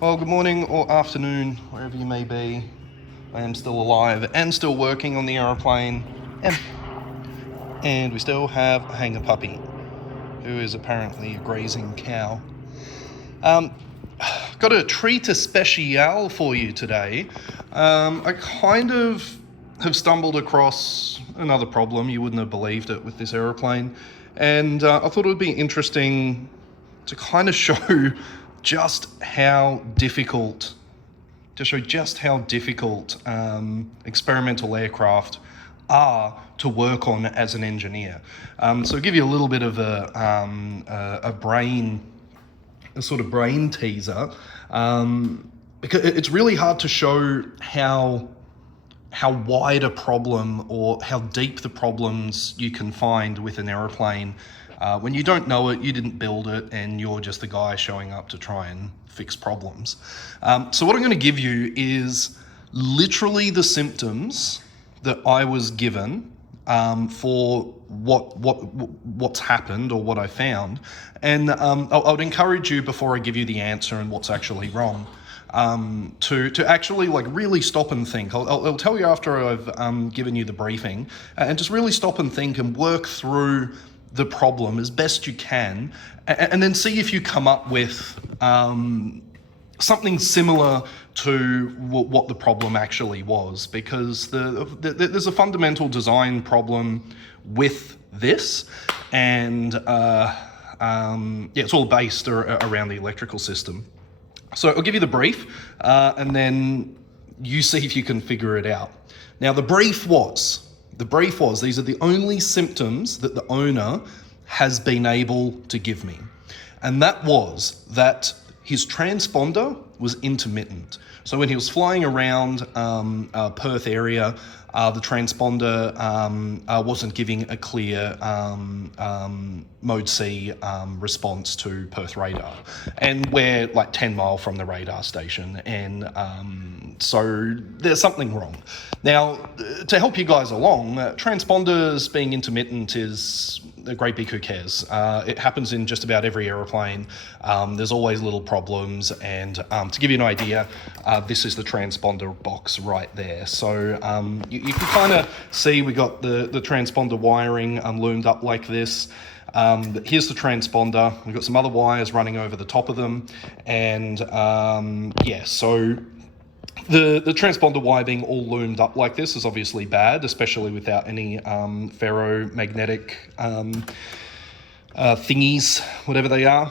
Well, good morning or afternoon, wherever you may be. I am still alive and still working on the aeroplane. And we still have a hanger puppy, who is apparently a grazing cow. Got a treat especial for you today. I kind of have stumbled across another problem. You wouldn't have believed it with this aeroplane. And I thought it would be interesting to kind of show just how difficult experimental aircraft are to work on as an engineer. So I'll give you a little bit of a sort of brain teaser, because it's really hard to show how wide a problem or how deep the problems you can find with an aeroplane when you don't know it, you didn't build it, and you're just the guy showing up to try and fix problems. So what I'm going to give you is literally the symptoms that I was given for what's happened or what I found, and I would encourage you, before I give you the answer and what's actually wrong, to actually really stop and think. I'll tell you after I've given you the briefing, and just really stop and think and work through the problem as best you can, and then see if you come up with something similar to what the problem actually was, because there's a fundamental design problem with this, and it's all based around the electrical system. So I'll give you the brief, and then you see if you can figure it out. Now, the brief was, these are the only symptoms that the owner has been able to give me. And that was that his transponder was intermittent. So when he was flying around Perth area, the transponder wasn't giving a clear Mode C response to Perth radar. And we're 10 miles from the radar station, and so there's something wrong. Now, to help you guys along, transponders being intermittent is a great big who cares. It happens in just about every aeroplane. There's always little problems, and to give you an idea, this is the transponder box right there. So you can kind of see we got the transponder wiring loomed up like this. Here's the transponder. We've got some other wires running over the top of them, and so the transponder wire being all loomed up like this is obviously bad, especially without any ferromagnetic thingies, whatever they are,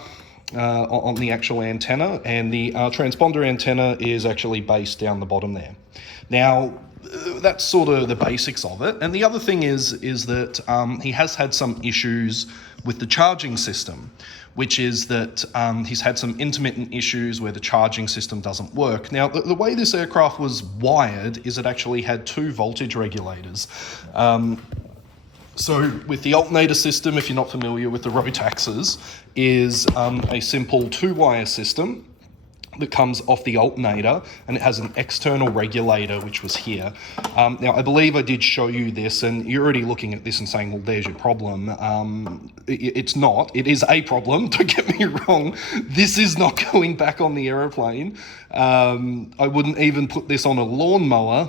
on the actual antenna. And the transponder antenna is actually based down the bottom there. Now, that's sort of the basics of it. And the other thing is that he has had some issues with the charging system, which is that he's had some intermittent issues where the charging system doesn't work. Now, the way this aircraft was wired is it actually had two voltage regulators. So with the alternator system, if you're not familiar with the Rotaxes, is a simple two-wire system that comes off the alternator, and it has an external regulator, which was here. Now, I believe I did show you this, and you're already looking at this and saying, well, there's your problem. It's not. It is a problem, don't get me wrong. This is not going back on the aeroplane. I wouldn't even put this on a lawnmower.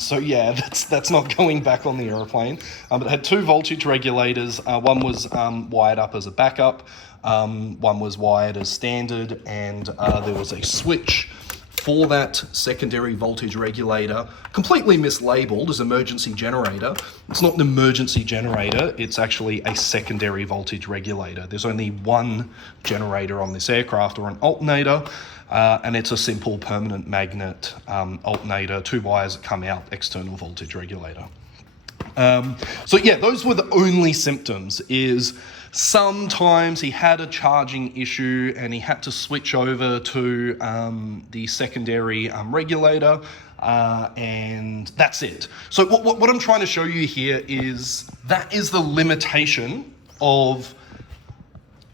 So yeah, that's not going back on the aeroplane. But it had two voltage regulators. One was wired up as a backup. One was wired as standard, and there was a switch for that secondary voltage regulator, completely mislabeled as emergency generator. It's not an emergency generator, it's actually a secondary voltage regulator. There's only one generator on this aircraft, or an alternator, and it's a simple permanent magnet alternator, two wires that come out, external voltage regulator. So yeah, those were the only symptoms. Is sometimes he had a charging issue and he had to switch over to the secondary regulator, and that's it. So what I'm trying to show you here is that is the limitation of,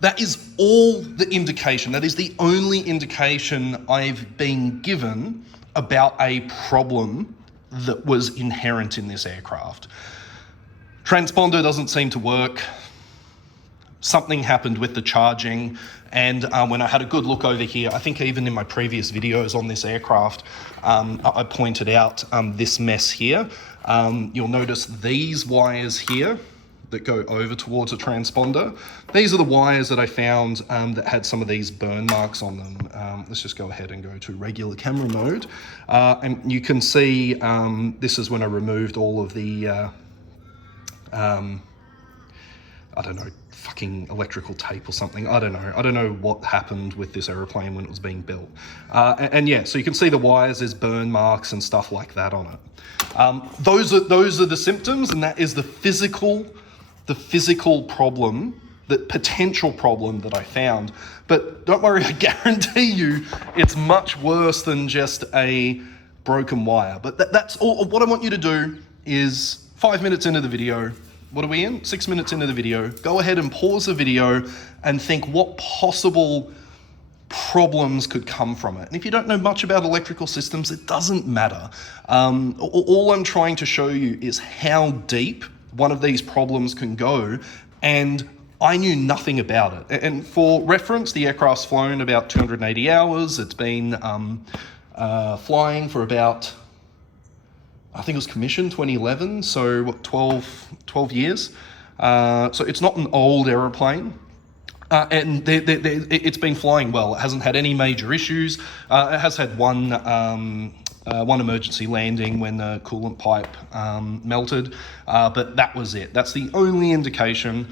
that is all the indication, that is the only indication I've been given about a problem that was inherent in this aircraft. Transponder doesn't seem to work. something happened with the charging. And when I had a good look over here, I think even in my previous videos on this aircraft, I pointed out this mess here. You'll notice these wires here that go over towards a transponder. These are the wires that I found that had some of these burn marks on them. Let's just go ahead and go to regular camera mode. And you can see this is when I removed all of the, I don't know, fucking electrical tape or something. I don't know what happened with this aeroplane when it was being built. And yeah, so you can see the wires, there's burn marks and stuff like that on it. Those are the symptoms, and that is the physical problem, the potential problem that I found. But don't worry, I guarantee you it's much worse than just a broken wire. But that's all. What I want you to do is 5 minutes into the video, what are we in? 6 minutes into the video, go ahead and pause the video and think what possible problems could come from it. And if you don't know much about electrical systems, it doesn't matter. All I'm trying to show you is how deep one of these problems can go, and I knew nothing about it. And for reference, the aircraft's flown about 280 hours. It's been flying for about, I think it was commissioned 2011, so what, 12 years. So it's not an old aeroplane. And it's been flying well. It hasn't had any major issues. It has had one emergency landing when the coolant pipe melted, but that was it. That's the only indication.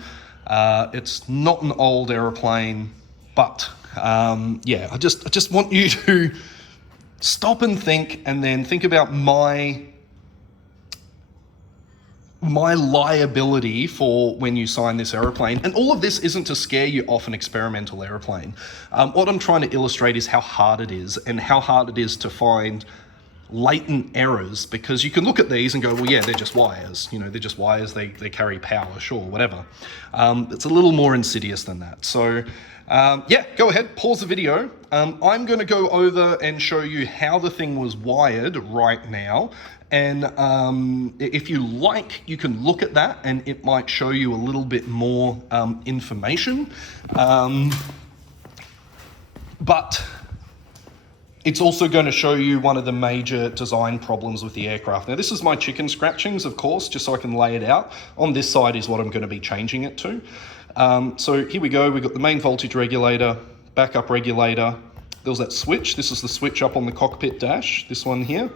It's not an old aeroplane, but yeah, I just want you to stop and think, and then think about my liability for when you sign this aeroplane. And all of this isn't to scare you off an experimental aeroplane. What I'm trying to illustrate is how hard it is, and how hard it is to find latent errors, because you can look at these and go, well, yeah, they're just wires. You know, they're just wires, they carry power, sure, whatever. It's a little more insidious than that. So yeah, go ahead, pause the video. I'm going to go over and show you how the thing was wired right now. And if you like, you can look at that and it might show you a little bit more information. But it's also going to show you one of the major design problems with the aircraft. Now, this is my chicken scratchings, of course, just so I can lay it out. On this side is what I'm going to be changing it to. So here we go. We've got the main voltage regulator, backup regulator. There was that switch. This is the switch up on the cockpit dash, this one here.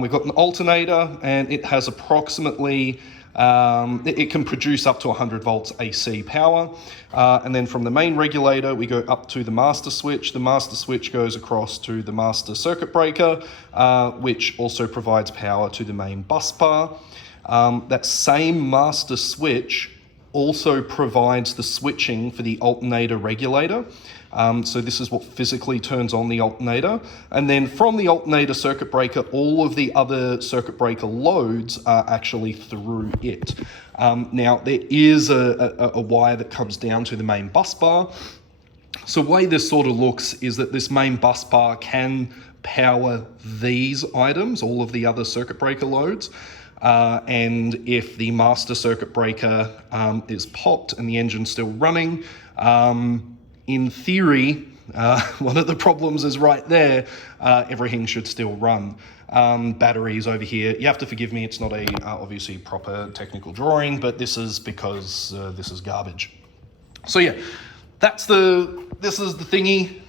We've got an alternator, and it has approximately, it can produce up to 100 volts AC power. And then from the main regulator, we go up to the master switch. The master switch goes across to the master circuit breaker, which also provides power to the main bus bar. That same master switch also provides the switching for the alternator regulator. So this is what physically turns on the alternator. And then from the alternator circuit breaker, all of the other circuit breaker loads are actually through it. Now, there is a wire that comes down to the main bus bar. So the way this sort of looks is that this main bus bar can power these items, all of the other circuit breaker loads. And if the master circuit breaker is popped and the engine's still running, in theory, one of the problems is right there, everything should still run. Batteries over here, you have to forgive me, it's not a obviously proper technical drawing, but this is because this is garbage. So yeah, this is the thingy.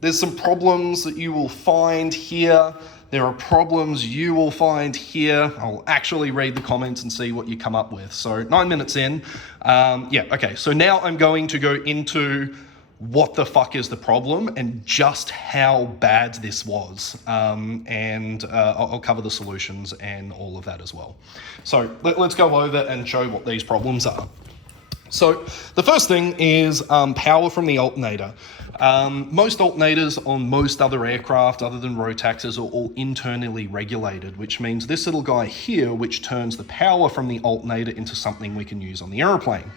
There's some problems that you will find here. There are problems you will find here. I'll actually read the comments and see what you come up with. So 9 minutes in. Yeah, okay. So now I'm going to go into what the fuck is the problem and just how bad this was. And I'll cover the solutions and all of that as well. So let's go over and show what these problems are. So the first thing is power from the alternator. Most alternators on most other aircraft other than Rotaxes are all internally regulated, which means this little guy here, which turns the power from the alternator into something we can use on the aeroplane.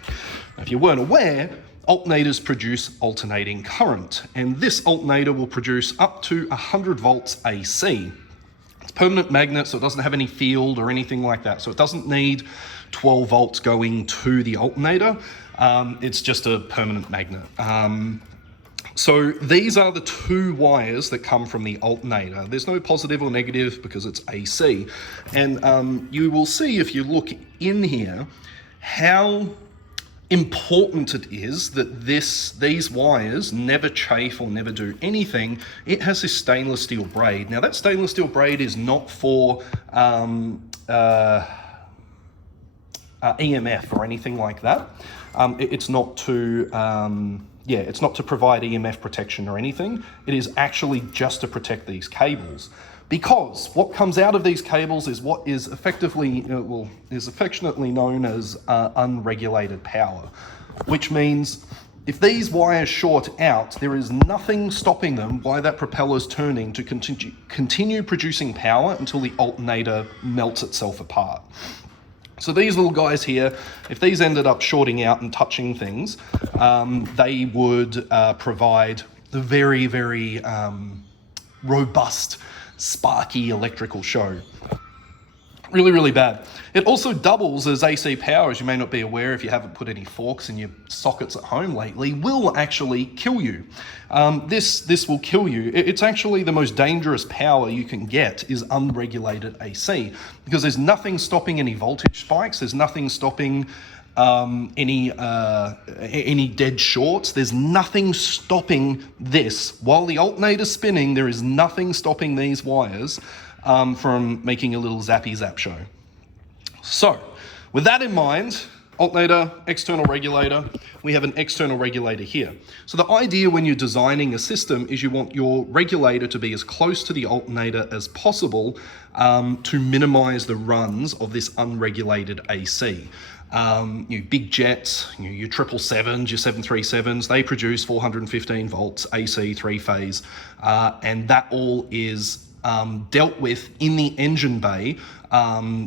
Now, if you weren't aware, alternators produce alternating current, and this alternator will produce up to 100 volts AC. It's permanent magnet, so it doesn't have any field or anything like that, so it doesn't need 12 volts going to the alternator. It's just a permanent magnet. So these are the two wires that come from the alternator. There's no positive or negative because it's AC. And you will see if you look in here how important it is that these wires never chafe or never do anything. It has this stainless steel braid. Now that stainless steel braid is not for EMF or anything like that. It's not to it's not to provide EMF protection or anything. It is actually just to protect these cables, because what comes out of these cables is what is effectively is affectionately known as unregulated power, which means if these wires short out, there is nothing stopping them while that propeller's turning to continue producing power until the alternator melts itself apart. So these little guys here, if these ended up shorting out and touching things, they would provide the very, very robust, sparky electrical show. Really, really bad. It also doubles as AC power, as you may not be aware if you haven't put any forks in your sockets at home lately, will actually kill you. This will kill you. It's actually the most dangerous power you can get is unregulated AC, because there's nothing stopping any voltage spikes, there's nothing stopping any dead shorts, there's nothing stopping this. While the alternator's spinning, there is nothing stopping these wires from making a little zappy zap show. So, with that in mind, alternator, external regulator, we have an external regulator here. So the idea when you're designing a system is you want your regulator to be as close to the alternator as possible to minimize the runs of this unregulated AC. Your big jets, your 777s, your 737s, they produce 415 volts AC 3-phase, and that all is dealt with in the engine bay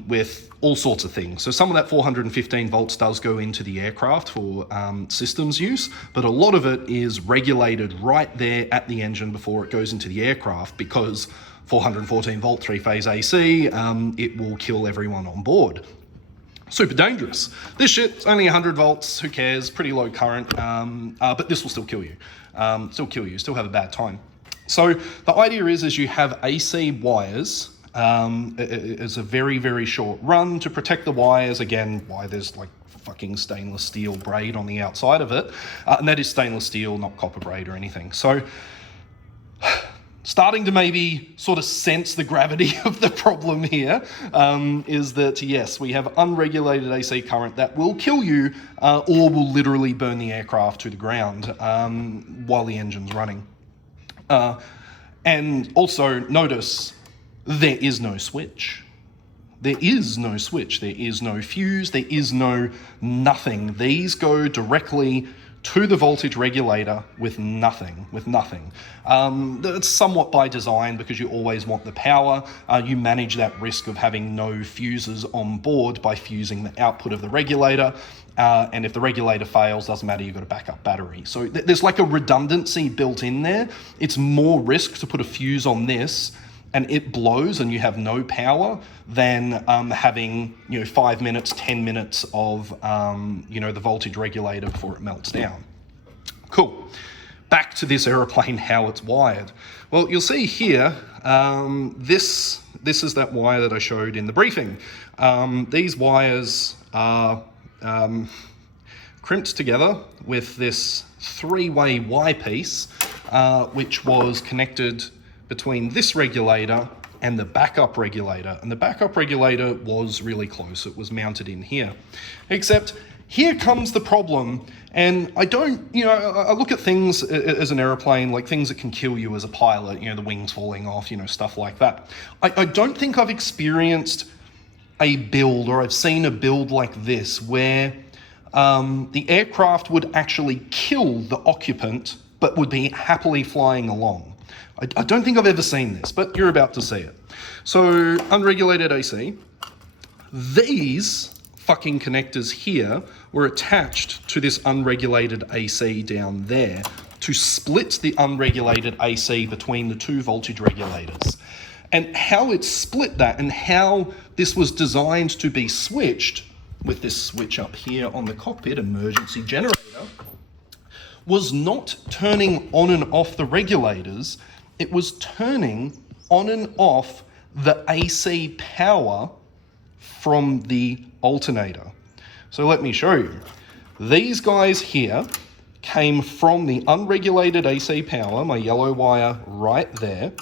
with all sorts of things. So some of that 415 volts does go into the aircraft for systems use, but a lot of it is regulated right there at the engine before it goes into the aircraft, because 414 volt 3-phase AC, it will kill everyone on board. Super dangerous. This shit's only 100 volts, who cares, pretty low current, but this will still kill you. Still have a bad time. So the idea is you have AC wires. It's a very, very short run to protect the wires. Again, why there's like fucking stainless steel braid on the outside of it. And that is stainless steel, not copper braid or anything. So starting to maybe sort of sense the gravity of the problem here is that, yes, we have unregulated AC current that will kill you or will literally burn the aircraft to the ground while the engine's running. And also notice there is no switch. There is no switch. There is no fuse. There is no nothing. These go directly to the voltage regulator with nothing. It's somewhat by design because you always want the power. You manage that risk of having no fuses on board by fusing the output of the regulator. And if the regulator fails, doesn't matter, you've got a backup battery. So there's like a redundancy built in there. It's more risk to put a fuse on this and it blows and you have no power than having 5 minutes, 10 minutes of the voltage regulator before it melts down. Cool. Back to this aeroplane, how it's wired. Well, you'll see here, this is that wire that I showed in the briefing. These wires are crimped together with this 3-way Y piece, which was connected between this regulator and the backup regulator. And the backup regulator was really close. It was mounted in here. Except here comes the problem. And I don't, I look at things as an aeroplane, like things that can kill you as a pilot, the wings falling off, stuff like that. I don't think I've experienced a build, or I've seen a build like this, where the aircraft would actually kill the occupant, but would be happily flying along. I don't think I've ever seen this, but you're about to see it. So, unregulated AC. These fucking connectors here were attached to this unregulated AC down there to split the unregulated AC between the two voltage regulators. And how it split that and how this was designed to be switched with this switch up here on the cockpit emergency generator, was not turning on and off the regulators, it was turning on and off the AC power from the alternator. So let me show you. These guys here came from the unregulated AC power, my yellow wire right there.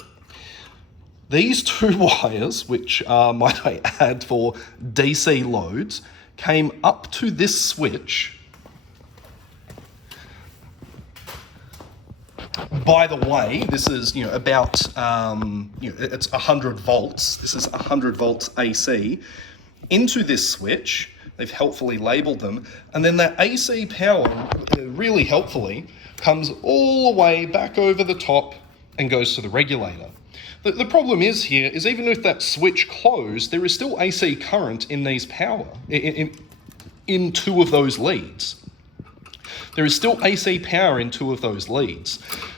These two wires, which might I add for DC loads, came up to this switch. By the way, this is about it's 100 volts. This is 100 volts AC into this switch. They've helpfully labeled them, and then that AC power, really helpfully, comes all the way back over the top and goes to the regulator. The problem is here is even if that switch closed, there is still AC current in these power in two of those leads. There is still AC power in two of those leads.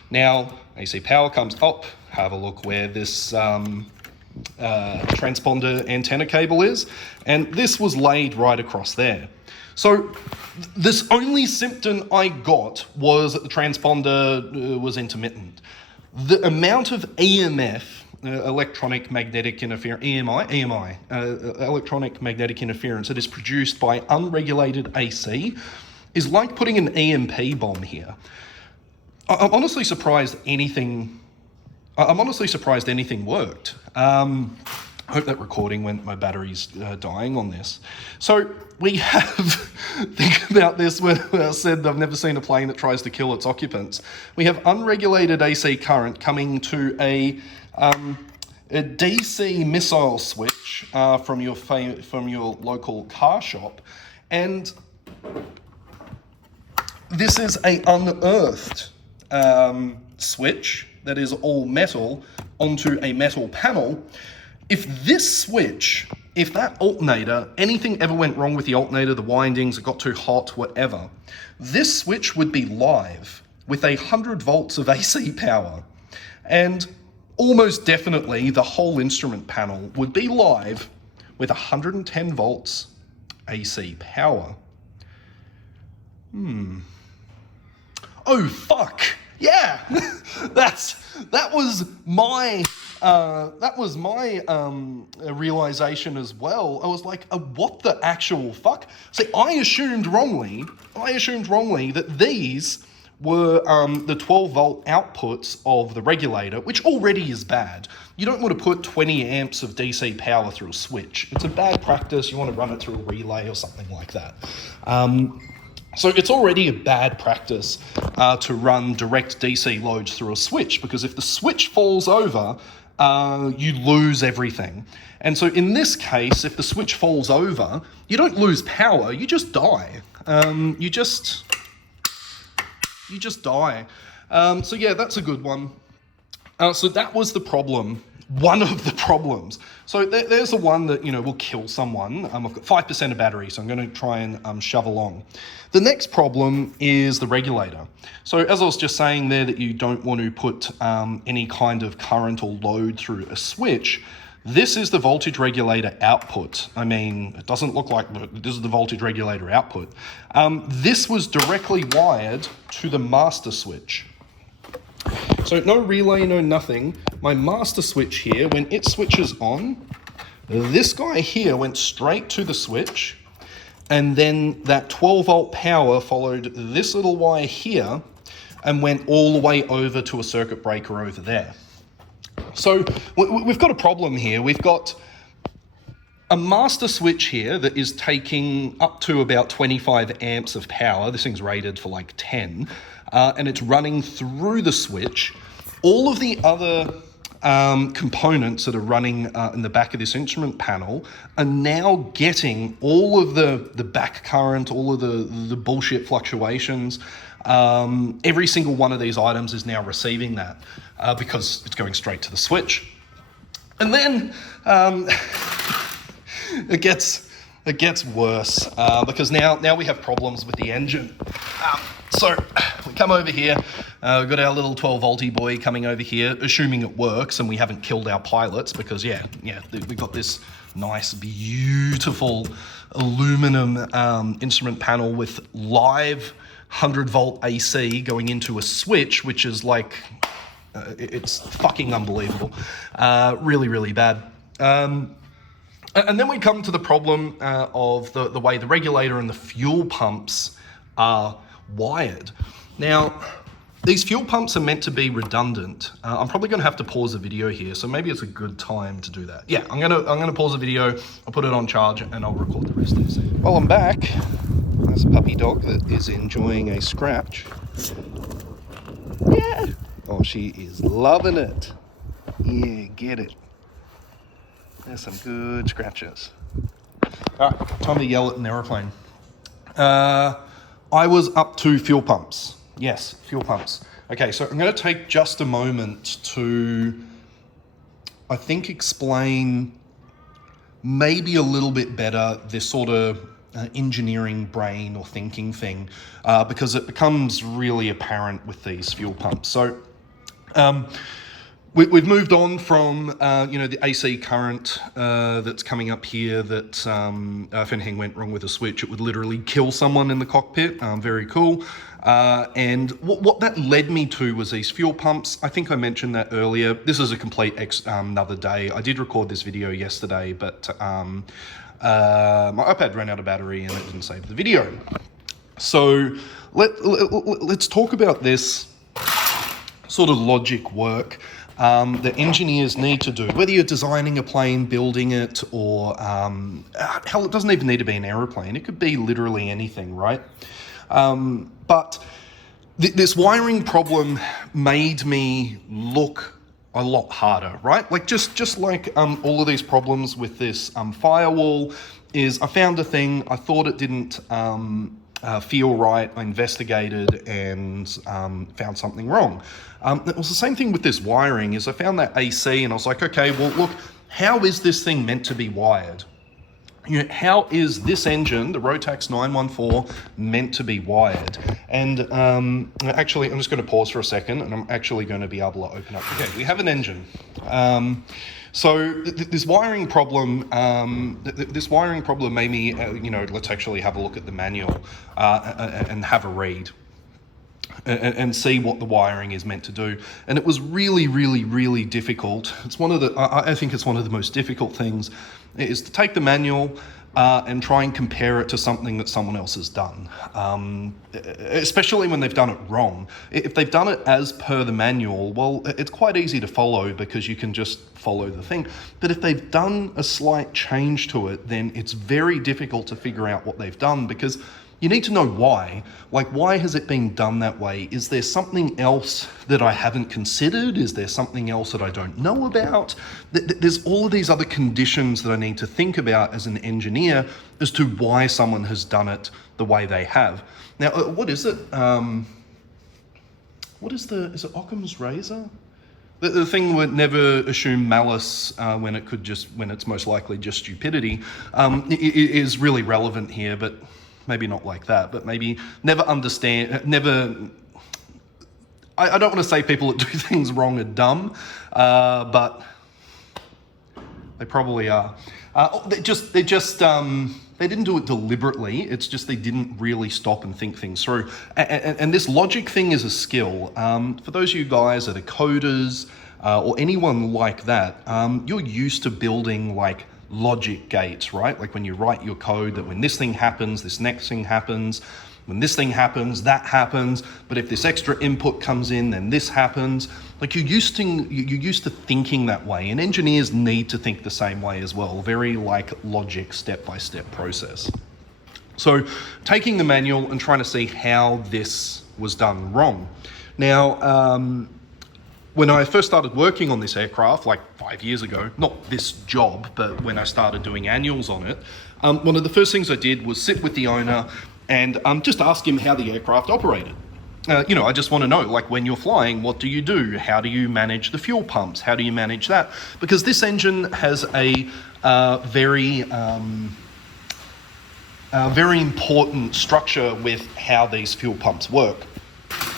Now, AC power comes up. Have a look where this transponder antenna cable is, and this was laid right across there. So this only symptom I got was that the transponder was intermittent. The amount of EMF, electronic magnetic interference, electronic magnetic interference that is produced by unregulated AC is like putting an EMP bomb here. I'm honestly surprised anything worked. I hope that recording went, my battery's dying on this. So we have, think about this when I said I've never seen a plane that tries to kill its occupants. We have unregulated AC current coming to a DC missile switch from your local car shop, and this is a unearthed switch that is all metal onto a metal panel. If this switch, if that alternator, anything ever went wrong with the alternator, the windings, it got too hot, whatever, this switch would be live with 100 volts of AC power. And almost definitely the whole instrument panel would be live with 110 volts AC power. Oh, fuck. Yeah, that was my realization as well. I was like, what the actual fuck? See, I assumed wrongly that these were the 12 volt outputs of the regulator, which already is bad. You don't want to put 20 amps of DC power through a switch. It's a bad practice. You want to run it through a relay or something like that. So it's already a bad practice to run direct DC loads through a switch, because if the switch falls over, you lose everything. And so in this case, if the switch falls over, you don't lose power, you just die. You just die. So yeah, that's a good one. So that was the problem. One of the problems. So there's the one that, will kill someone. I've got 5% of battery, so I'm going to try and shove along. The next problem is the regulator. So as I was just saying there, that you don't want to put any kind of current or load through a switch. This is the voltage regulator output. I mean, it doesn't look like, this is the voltage regulator output. This was directly wired to the master switch. So no relay, no nothing. My master switch here, when it switches on, this guy here went straight to the switch, and then that 12 volt power followed this little wire here and went all the way over to a circuit breaker over there. So we've got a problem here. We've got a master switch here that is taking up to about 25 amps of power. This thing's rated for like 10, and it's running through the switch. All of the other components that are running in the back of this instrument panel are now getting all of the back current, all of the bullshit fluctuations. Every single one of these items is now receiving that because it's going straight to the switch. And then it gets worse because now we have problems with the engine. So we come over here, we've got our little 12 volty boy coming over here, assuming it works and we haven't killed our pilots because we've got this nice, beautiful aluminum instrument panel with live 100 volt AC going into a switch, which is like, it's fucking unbelievable. Really, really bad. And then we come to the problem of the way the regulator and the fuel pumps are wired. Now, these fuel pumps are meant to be redundant. I'm probably going to have to pause the video here, so maybe it's a good time to do that. Yeah, I'm gonna pause the video. I'll put it on charge and I'll record the rest in a second. Well, I'm back. There's a puppy dog that is enjoying a scratch. Yeah. Oh, she is loving it. Yeah, get it. There's some good scratches. All right, time to yell at an aeroplane. I was up to fuel pumps. Yes, fuel pumps. Okay, so I'm going to take just a moment to, I think, explain maybe a little bit better this sort of engineering brain or thinking thing, because it becomes really apparent with these fuel pumps. So we've moved on from the AC current that's coming up here that if anything went wrong with a switch, it would literally kill someone in the cockpit. Very cool. And what that led me to was these fuel pumps. I think I mentioned that earlier. This is a complete another day. I did record this video yesterday, but my iPad ran out of battery and it didn't save the video. So let's talk about this sort of logic work that engineers need to do, whether you're designing a plane, building it, or hell, it doesn't even need to be an aeroplane. It could be literally anything, right? But this wiring problem made me look a lot harder, right? Like just like all of these problems with this firewall is I found a thing, I thought it didn't feel right, I investigated and found something wrong. It was the same thing with this wiring, is I found that AC and I was like, okay, well look, how is this thing meant to be wired? How is this engine, the Rotax 914, meant to be wired? And actually, I'm just going to pause for a second, and I'm actually going to be able to open up. Okay, we have an engine. So this wiring problem, made me, let's actually have a look at the manual and have a read. And see what the wiring is meant to do. And it was really, really, really difficult. It's I think it's one of the most difficult things, is to take the manual and try and compare it to something that someone else has done. Especially when they've done it wrong. If they've done it as per the manual, well, it's quite easy to follow because you can just follow the thing. But if they've done a slight change to it, then it's very difficult to figure out what they've done, because you need to know why. Like, why has it been done that way? Is there something else that I haven't considered? Is there something else that I don't know about? There's all of these other conditions that I need to think about as an engineer as to why someone has done it the way they have. Now, what is it? Is it Occam's razor? The thing would never assume malice when it's most likely just stupidity is really relevant here, but maybe not like that, but maybe I don't want to say people that do things wrong are dumb, but they probably are. They didn't do it deliberately. It's just they didn't really stop and think things through. And this logic thing is a skill. For those of you guys that are coders or anyone like that, you're used to building like logic gates, right? Like when you write your code, that when this thing happens, this next thing happens. When this thing happens, that happens. But if this extra input comes in, then this happens. Like you're used to thinking that way, and engineers need to think the same way as well. Very like logic, step-by-step process. So taking the manual and trying to see how this was done wrong. Now, when I first started working on this aircraft, like 5 years ago, not this job, but when I started doing annuals on it, one of the first things I did was sit with the owner and just ask him how the aircraft operated. I just want to know, like when you're flying, what do you do? How do you manage the fuel pumps? How do you manage that? Because this engine has a very very important structure with how these fuel pumps work.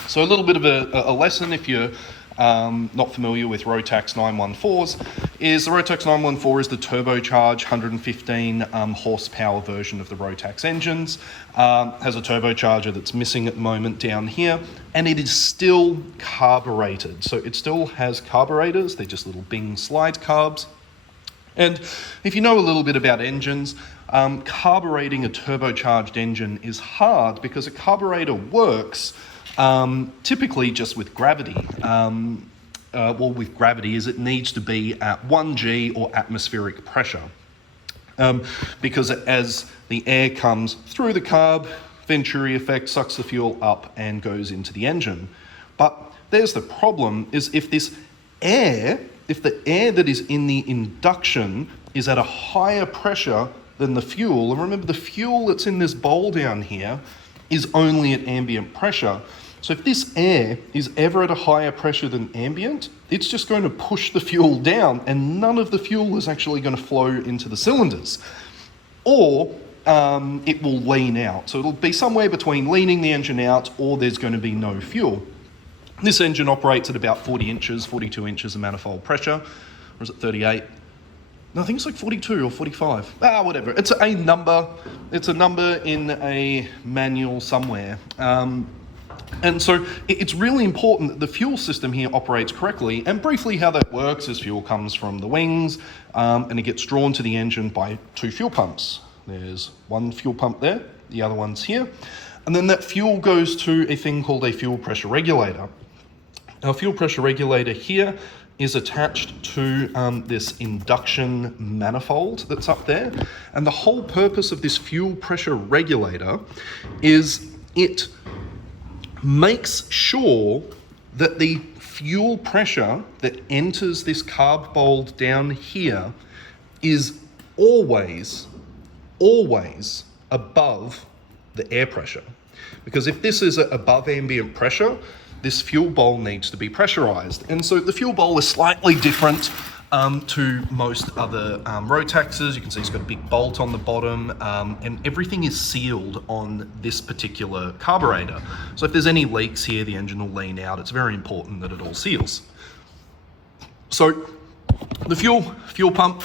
So a little bit of a lesson if you're not familiar with Rotax 914s, is the Rotax 914 is the turbocharged 115 horsepower version of the Rotax engines. Has a turbocharger that's missing at the moment down here, and it is still carbureted. So it still has carburetors, they're just little Bing slide carbs. And if you know a little bit about engines, carbureting a turbocharged engine is hard because a carburetor works typically just with gravity. With gravity is it needs to be at 1G or atmospheric pressure. Because as the air comes through the carb, Venturi effect sucks the fuel up and goes into the engine. But there's the problem, is if the air that is in the induction is at a higher pressure than the fuel, and remember the fuel that's in this bowl down here is only at ambient pressure. So if this air is ever at a higher pressure than ambient, it's just going to push the fuel down, and none of the fuel is actually going to flow into the cylinders. Or it will lean out. So it'll be somewhere between leaning the engine out or there's going to be no fuel. This engine operates at about 40 inches, 42 inches of manifold pressure. Or is it 38? No, I think it's like 42 or 45. Whatever. It's a number. It's a number in a manual somewhere. And so it's really important that the fuel system here operates correctly. And briefly how that works is fuel comes from the wings and it gets drawn to the engine by two fuel pumps. There's one fuel pump there, the other one's here. And then that fuel goes to a thing called a fuel pressure regulator. Our fuel pressure regulator here is attached to this induction manifold that's up there. And the whole purpose of this fuel pressure regulator is it makes sure that the fuel pressure that enters this carb bowl down here is always above the air pressure. Because if this is above ambient pressure, this fuel bowl needs to be pressurized. And so the fuel bowl is slightly different to most other Rotaxes. You can see it's got a big bolt on the bottom, and everything is sealed on this particular carburetor. So if there's any leaks here, the engine will lean out. It's very important that it all seals. So the fuel pump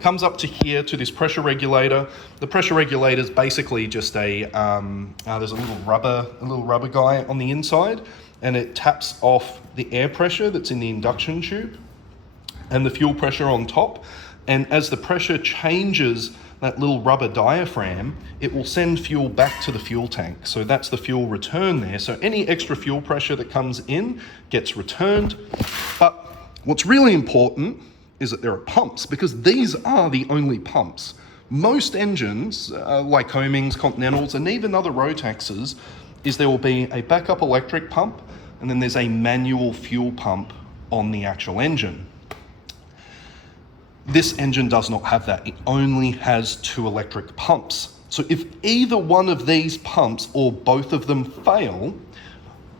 comes up to here to this pressure regulator. The pressure regulator is basically just there's a little rubber guy on the inside, and it taps off the air pressure that's in the induction tube and the fuel pressure on top. And as the pressure changes that little rubber diaphragm, it will send fuel back to the fuel tank. So that's the fuel return there. So any extra fuel pressure that comes in gets returned. But what's really important is that there are pumps, because these are the only pumps. Most engines, like Homings, Continentals, and even other Rotaxes, is there will be a backup electric pump, and then there's a manual fuel pump on the actual engine. This engine does not have that. It only has two electric pumps. So if either one of these pumps or both of them fail,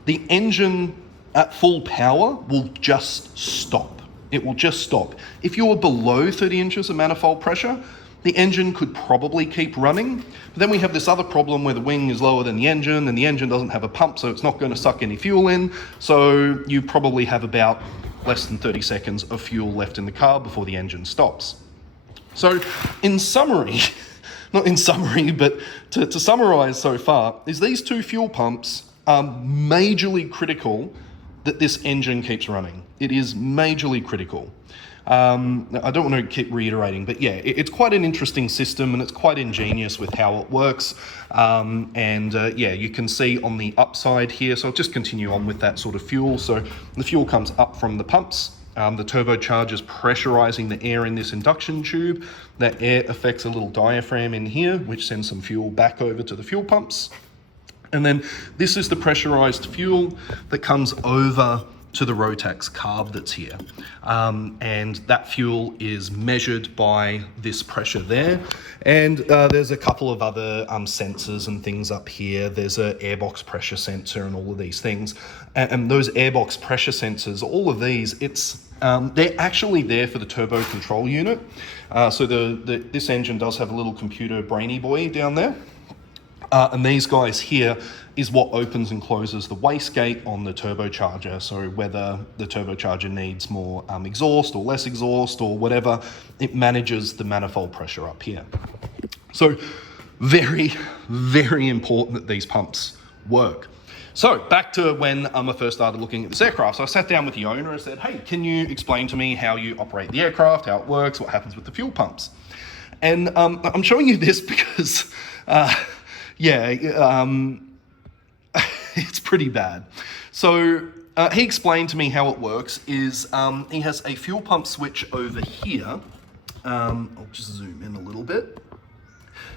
the engine at full power will just stop. It will just stop. If you're below 30 inches of manifold pressure, the engine could probably keep running. But then we have this other problem where the wing is lower than the engine, and the engine doesn't have a pump, so it's not going to suck any fuel in. So you probably have about less than 30 seconds of fuel left in the car before the engine stops. So in summary, not in summary, but to summarize so far, is these two fuel pumps are majorly critical that this engine keeps running. It is majorly critical. I don't want to keep reiterating, but yeah, it's quite an interesting system, and it's quite ingenious with how it works. Yeah, you can see on the upside here, so I'll just continue on with that sort of fuel. So the fuel comes up from the pumps. The turbocharger is pressurizing the air in this induction tube. That air affects a little diaphragm in here, which sends some fuel back over to the fuel pumps. And then this is the pressurized fuel that comes over to the Rotax carb that's here. And that fuel is measured by this pressure there. And there's a couple of other sensors and things up here. There's an airbox pressure sensor and all of these things. And those airbox pressure sensors, all of these, they're actually there for the turbo control unit. So this engine does have a little computer brainy boy down there. And these guys here is what opens and closes the wastegate on the turbocharger. So whether the turbocharger needs more exhaust or less exhaust or whatever, it manages the manifold pressure up here. So very, very important that these pumps work. So back to when I first started looking at this aircraft. So I sat down with the owner and said, hey, can you explain to me how you operate the aircraft, how it works, what happens with the fuel pumps? And I'm showing you this because it's pretty bad. So he explained to me how it works is he has a fuel pump switch over here. I'll just zoom in a little bit.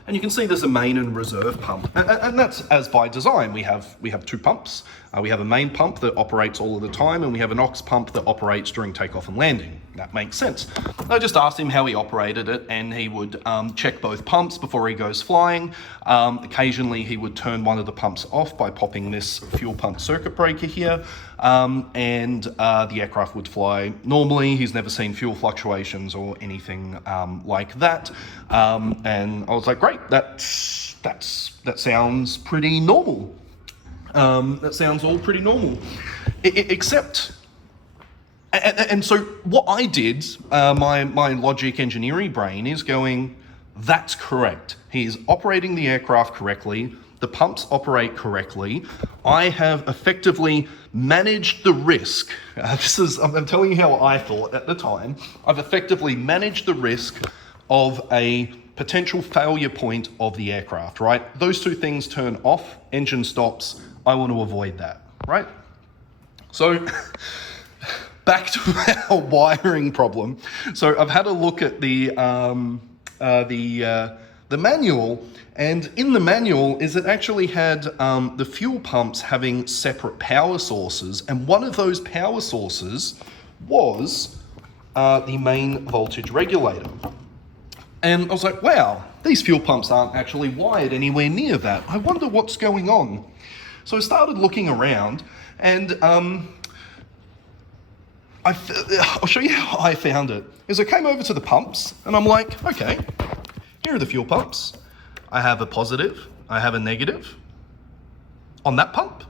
And you can see there's a main and reserve pump. And that's as by design. We have two pumps. We have a main pump that operates all of the time, and we have an aux pump that operates during takeoff and landing. That makes sense. I just asked him how he operated it, and he would check both pumps before he goes flying. Occasionally, he would turn one of the pumps off by popping this fuel pump circuit breaker here, and the aircraft would fly normally. He's never seen fuel fluctuations or anything like that. And I was like, great, that sounds pretty normal. That sounds all pretty normal, except, and so what I did, my logic engineering brain is going, that's correct. He is operating the aircraft correctly. The pumps operate correctly. I have effectively managed the risk. I'm telling you how I thought at the time. I've effectively managed the risk of a potential failure point of the aircraft, right? Those two things turn off, engine stops. I want to avoid that, right? So back to our wiring problem. So I've had a look at the manual, and in the manual is it actually had the fuel pumps having separate power sources, and one of those power sources was the main voltage regulator. And I was like, wow, these fuel pumps aren't actually wired anywhere near that. I wonder what's going on. So I started looking around, and I'll show you how I found it. Is I came over to the pumps, and I'm like, okay, here are the fuel pumps. I have a positive, I have a negative on that pump.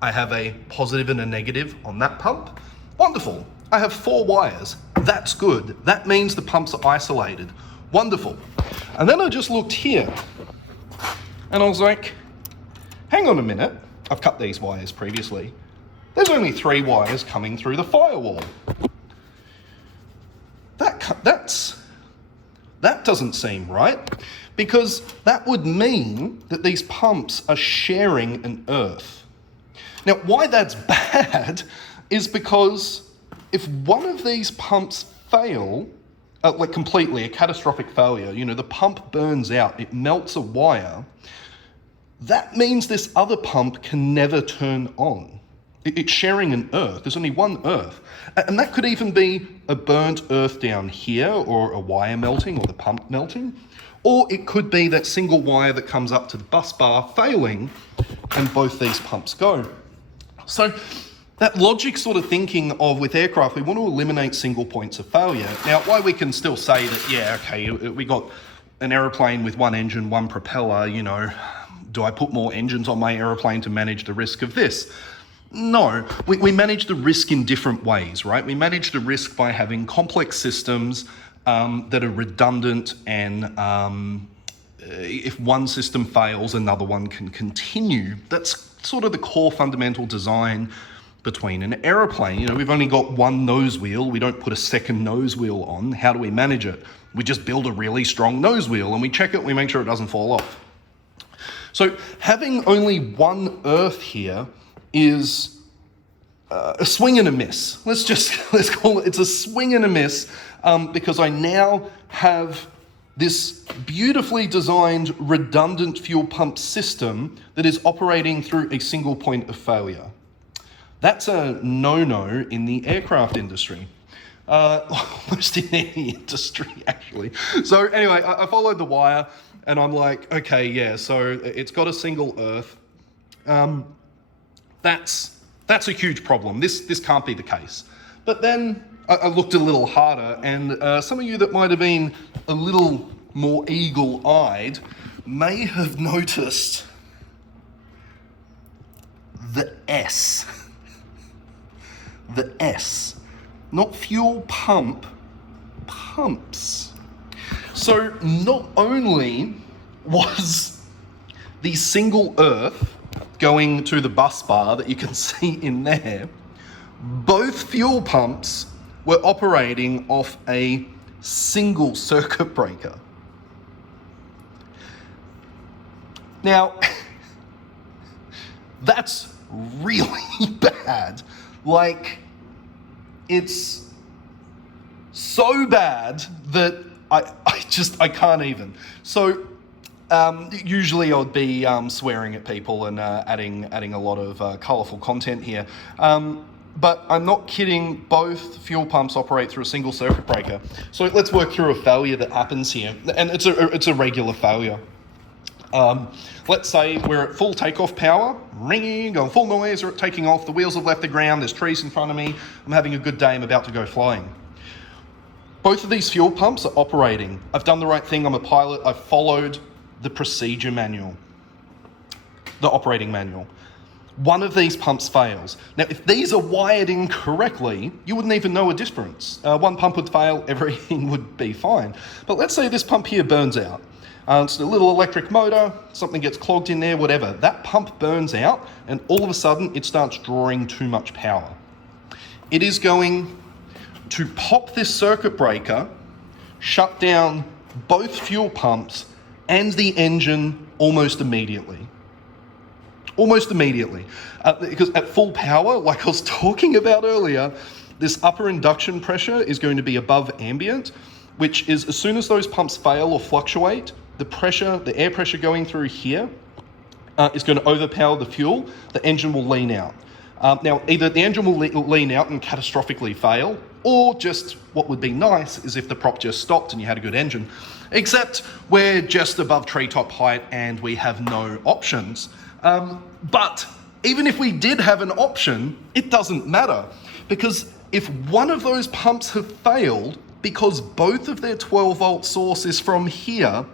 I have a positive and a negative on that pump. Wonderful. I have 4 wires. That's good. That means the pumps are isolated. Wonderful. And then I just looked here, and I was like, hang on a minute. I've cut these wires previously. There's only 3 wires coming through the firewall. That doesn't seem right, because that would mean that these pumps are sharing an earth. Now, why that's bad is because if one of these pumps fail, like completely, a catastrophic failure, the pump burns out, it melts a wire, that means this other pump can never turn on. It's sharing an earth. There's only one earth. And that could even be a burnt earth down here, or a wire melting, or the pump melting. Or it could be that single wire that comes up to the bus bar failing, and both these pumps go. So that logic sort of thinking of, with aircraft, we want to eliminate single points of failure. Now, why we can still say that, yeah, okay, we got an aeroplane with one engine, one propeller, do I put more engines on my aeroplane to manage the risk of this? No, we manage the risk in different ways, right? We manage the risk by having complex systems that are redundant, and if one system fails, another one can continue. That's sort of the core fundamental design between an aeroplane. We've only got one nose wheel. We don't put a second nose wheel on. How do we manage it? We just build a really strong nose wheel, and we check it, we make sure it doesn't fall off. So having only one earth here is a swing and a miss. Let's call it, it's a swing and a miss, because I now have this beautifully designed redundant fuel pump system that is operating through a single point of failure. That's a no-no in the aircraft industry. Almost in any industry, actually. So anyway, I followed the wire, and I'm like, okay, yeah, so it's got a single earth. That's a huge problem. This can't be the case. But then I looked a little harder, and some of you that might have been a little more eagle-eyed may have noticed the S. The S. Not fuel pump, pumps. So not only was the single earth going to the bus bar that you can see in there, both fuel pumps were operating off a single circuit breaker. Now, that's really bad. Like, it's so bad that I can't even. So usually I would be swearing at people and adding a lot of colourful content here. But I'm not kidding, both fuel pumps operate through a single circuit breaker. So let's work through a failure that happens here. And it's a regular failure. Let's say we're at full takeoff power, ringing, going full noise, or taking off, the wheels have left the ground, there's trees in front of me, I'm having a good day, I'm about to go flying. Both of these fuel pumps are operating. I've done the right thing, I'm a pilot, I've followed the procedure manual, the operating manual. One of these pumps fails. Now, if these are wired incorrectly, you wouldn't even know a difference. One pump would fail, everything would be fine. But let's say this pump here burns out. It's a little electric motor, something gets clogged in there, whatever. That pump burns out, and all of a sudden it starts drawing too much power. It is going to pop this circuit breaker, shut down both fuel pumps and the engine almost immediately. Almost immediately. Because at full power, like I was talking about earlier, this upper induction pressure is going to be above ambient, which is as soon as those pumps fail or fluctuate, the air pressure going through here is going to overpower the fuel. The engine will lean out. Now, either the engine will lean out and catastrophically fail, or just what would be nice is if the prop just stopped and you had a good engine. Except we're just above treetop height and we have no options. But even if we did have an option, it doesn't matter. Because if one of those pumps have failed, because both of their 12-volt source is from here,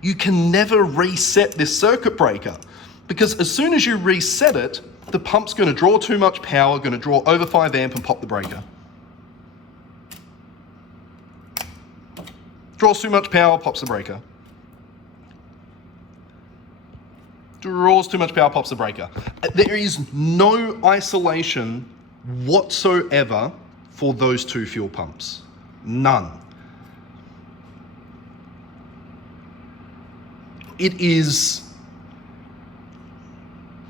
you can never reset this circuit breaker. Because as soon as you reset it, the pump's going to draw too much power, going to draw over 5 amp and pop the breaker. Draws too much power, pops the breaker. Draws too much power, pops the breaker. There is no isolation whatsoever for those two fuel pumps. None. It is...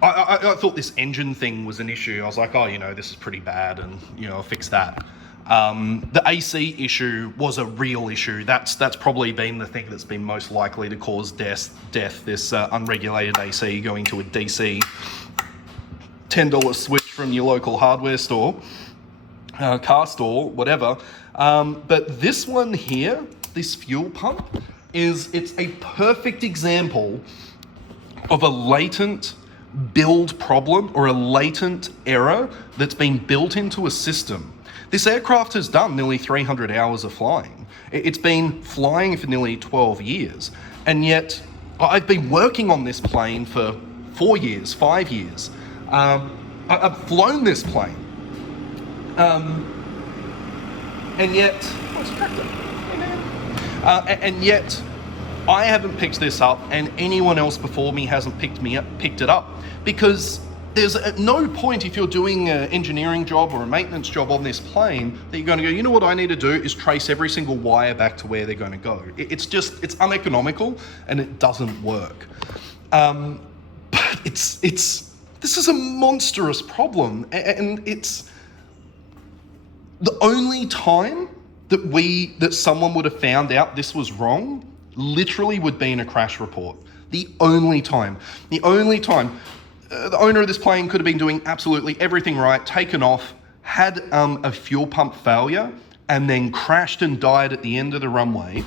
I thought this engine thing was an issue. I was like, oh, this is pretty bad, and, I'll fix that. The AC issue was a real issue. That's probably been the thing that's been most likely to cause death, this unregulated AC going to a DC $10 switch from your local hardware store, car store, whatever. But this one here, this fuel pump, it's a perfect example of a latent build problem or a latent error that's been built into a system. This aircraft has done nearly 300 hours of flying. It's been flying for nearly 12 years. And yet I've been working on this plane for 4 years, 5 years. I've flown this plane. And yet, what's a tractor? And yet, I haven't picked this up, and anyone else before me hasn't picked it up, because there's no point if you're doing an engineering job or a maintenance job on this plane that you're going to go, you know what I need to do is trace every single wire back to where they're going to go. It's uneconomical and it doesn't work. But this is a monstrous problem, and it's the only time that someone would have found out this was wrong literally would be in a crash report. The only time. the owner of this plane could have been doing absolutely everything right, taken off, had a fuel pump failure, and then crashed and died at the end of the runway,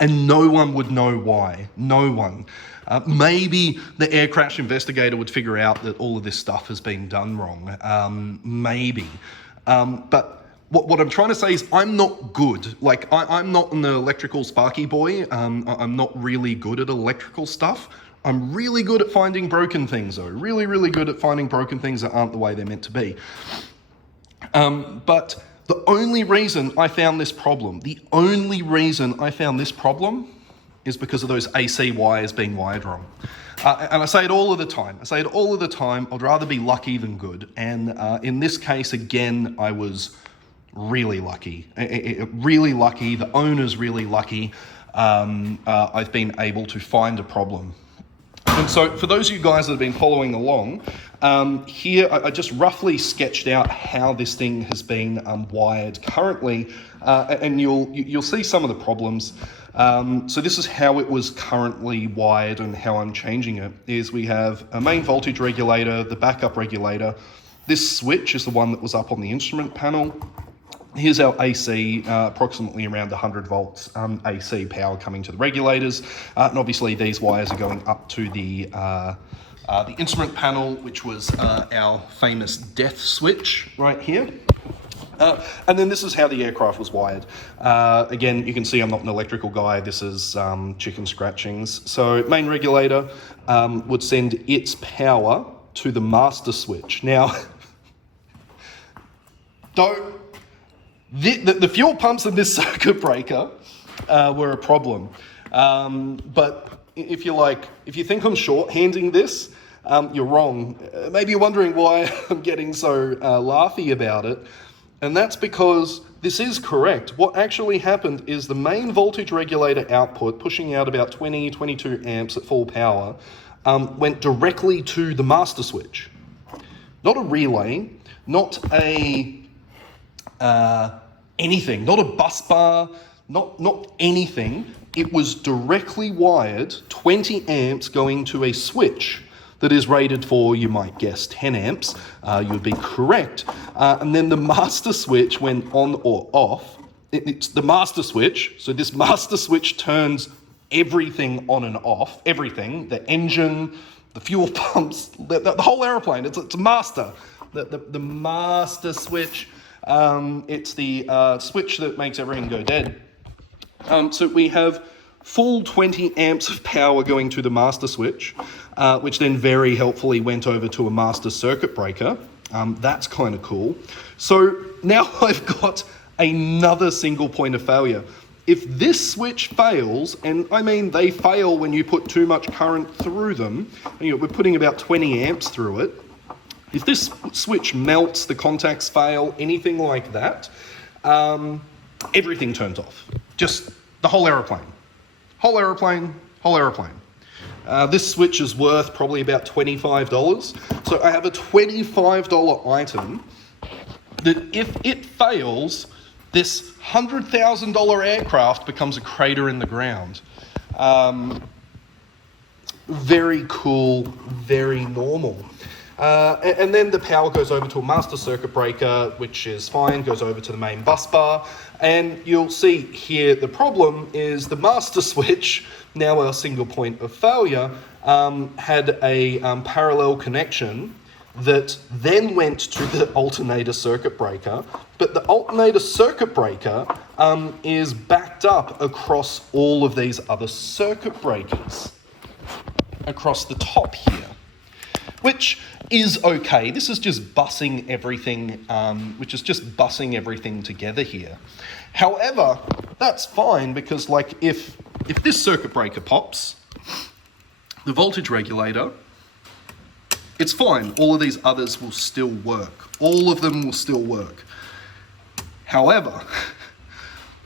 and no one would know why. No one. Maybe the air crash investigator would figure out that all of this stuff has been done wrong. Maybe. But what I'm trying to say is I'm not good. Like, I'm not an electrical sparky boy. I'm not really good at electrical stuff. I'm really good at finding broken things, though. Really, really good at finding broken things that aren't the way they're meant to be. But the only reason I found this problem, is because of those AC wires being wired wrong. And I say it all of the time. I'd rather be lucky than good. And in this case, again, I was really lucky. Really lucky. The owner's really lucky. I've been able to find a problem. And so for those of you guys that have been following along, here I just roughly sketched out how this thing has been wired currently, and you'll see some of the problems. So this is how it was currently wired and how I'm changing it. Is we have a main voltage regulator, the backup regulator. This switch is the one that was up on the instrument panel. Here's our AC, approximately around 100 volts AC power coming to the regulators. And obviously these wires are going up to the instrument panel, which was our famous death switch right here. And then this is how the aircraft was wired. Again, you can see I'm not an electrical guy. This is chicken scratchings. So main regulator would send its power to the master switch. Now, the fuel pumps in this circuit breaker were a problem. But if you think I'm short-handing this, you're wrong. Maybe you're wondering why I'm getting so laughy about it. And that's because this is correct. What actually happened is the main voltage regulator output, pushing out about 22 amps at full power, went directly to the master switch. Not a relay, not a anything, not a bus bar, not anything. It was directly wired, 20 amps going to a switch that is rated for, you might guess, 10 amps. You would be correct. And then the master switch went on or off. It's the master switch. So this master switch turns everything on and off, everything, the engine, the fuel pumps, the whole airplane. It's a master. The master switch. It's the switch that makes everything go dead. So we have full 20 amps of power going to the master switch, which then very helpfully went over to a master circuit breaker. That's kind of cool. So now I've got another single point of failure. If this switch fails, and I mean they fail when you put too much current through them, we're putting about 20 amps through it. If this switch melts, the contacts fail, anything like that, everything turns off. Just the whole aeroplane. Whole aeroplane. This switch is worth probably about $25. So I have a $25 item that if it fails, this $100,000 aircraft becomes a crater in the ground. Very cool, very normal. And then the power goes over to a master circuit breaker, which is fine, goes over to the main bus bar. And you'll see here the problem is the master switch, now our single point of failure, had a parallel connection that then went to the alternator circuit breaker. But the alternator circuit breaker is backed up across all of these other circuit breakers across the top here, which is okay. This is just bussing everything, together here. However, that's fine because if this circuit breaker pops, the voltage regulator, it's fine. All of these others will still work. All of them will still work. However,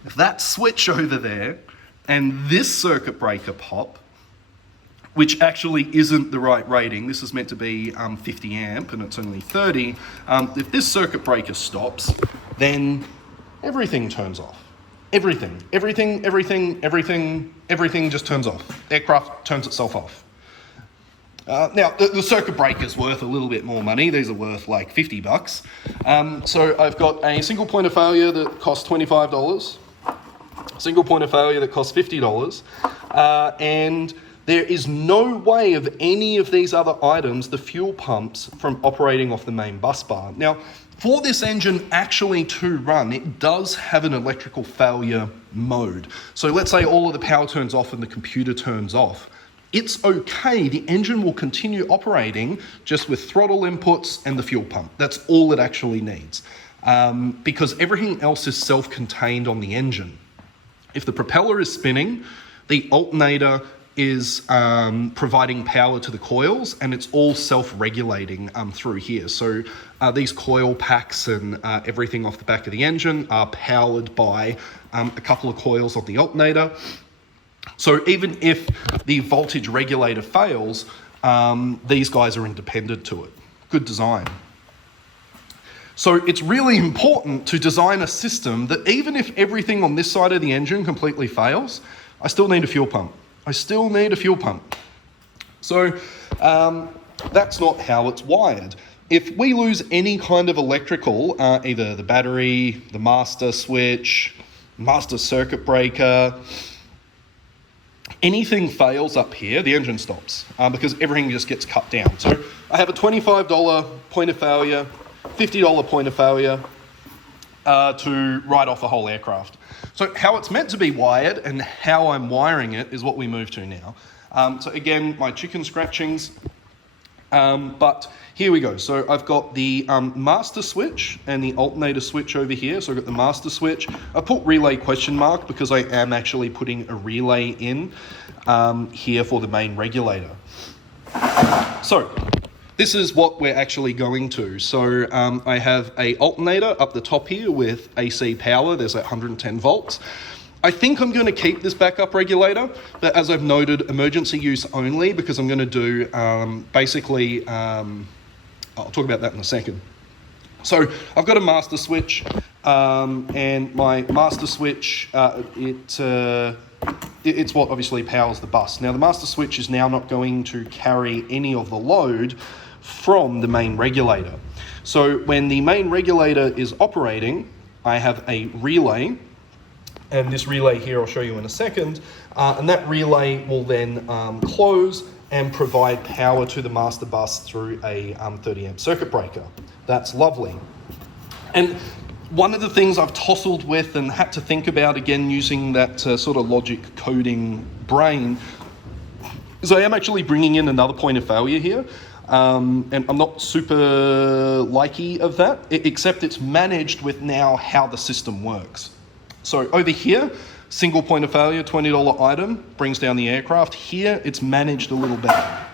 if that switch over there and this circuit breaker pop, which actually isn't the right rating. This is meant to be 50 amp and it's only 30. If this circuit breaker stops, then everything turns off. Everything just turns off. Aircraft turns itself off. Now, the circuit breaker's worth a little bit more money. These are worth like $50. So I've got a single point of failure that costs $25, single point of failure that costs $50, and there is no way of any of these other items, the fuel pumps, from operating off the main bus bar. Now, for this engine actually to run, it does have an electrical failure mode. So let's say all of the power turns off and the computer turns off. It's okay, the engine will continue operating just with throttle inputs and the fuel pump. That's all it actually needs, because everything else is self-contained on the engine. If the propeller is spinning, the alternator is providing power to the coils, and it's all self-regulating through here. So these coil packs and everything off the back of the engine are powered by a couple of coils on the alternator. So even if the voltage regulator fails, these guys are independent to it. Good design. So it's really important to design a system that even if everything on this side of the engine completely fails, I still need a fuel pump. I still need a fuel pump. So that's not how it's wired. If we lose any kind of electrical, either the battery, the master switch, master circuit breaker, anything fails up here, the engine stops because everything just gets cut down. So I have a $25 point of failure, $50 point of failure to write off a whole aircraft. So how it's meant to be wired and how I'm wiring it is what we move to now. So again, my chicken scratchings, but here we go. So I've got the master switch and the alternator switch over here. So I've got the master switch. I put relay question mark because I am actually putting a relay in here for the main regulator. So this is what we're actually going to. So I have a alternator up the top here with AC power. There's 110 volts. I think I'm going to keep this backup regulator, but as I've noted, emergency use only, because I'm going to do basically, I'll talk about that in a second. So I've got a master switch, and my master switch, it's what obviously powers the bus. Now the master switch is now not going to carry any of the load from the main regulator. So when the main regulator is operating, I have a relay, and this relay here I'll show you in a second, and that relay will then close and provide power to the master bus through a 30 amp circuit breaker. That's lovely. And one of the things I've tousled with and had to think about again using that sort of logic coding brain is I am actually bringing in another point of failure here. And I'm not super likey of that, except it's managed with now how the system works. So over here, single point of failure, $20 item, brings down the aircraft. Here, it's managed a little better.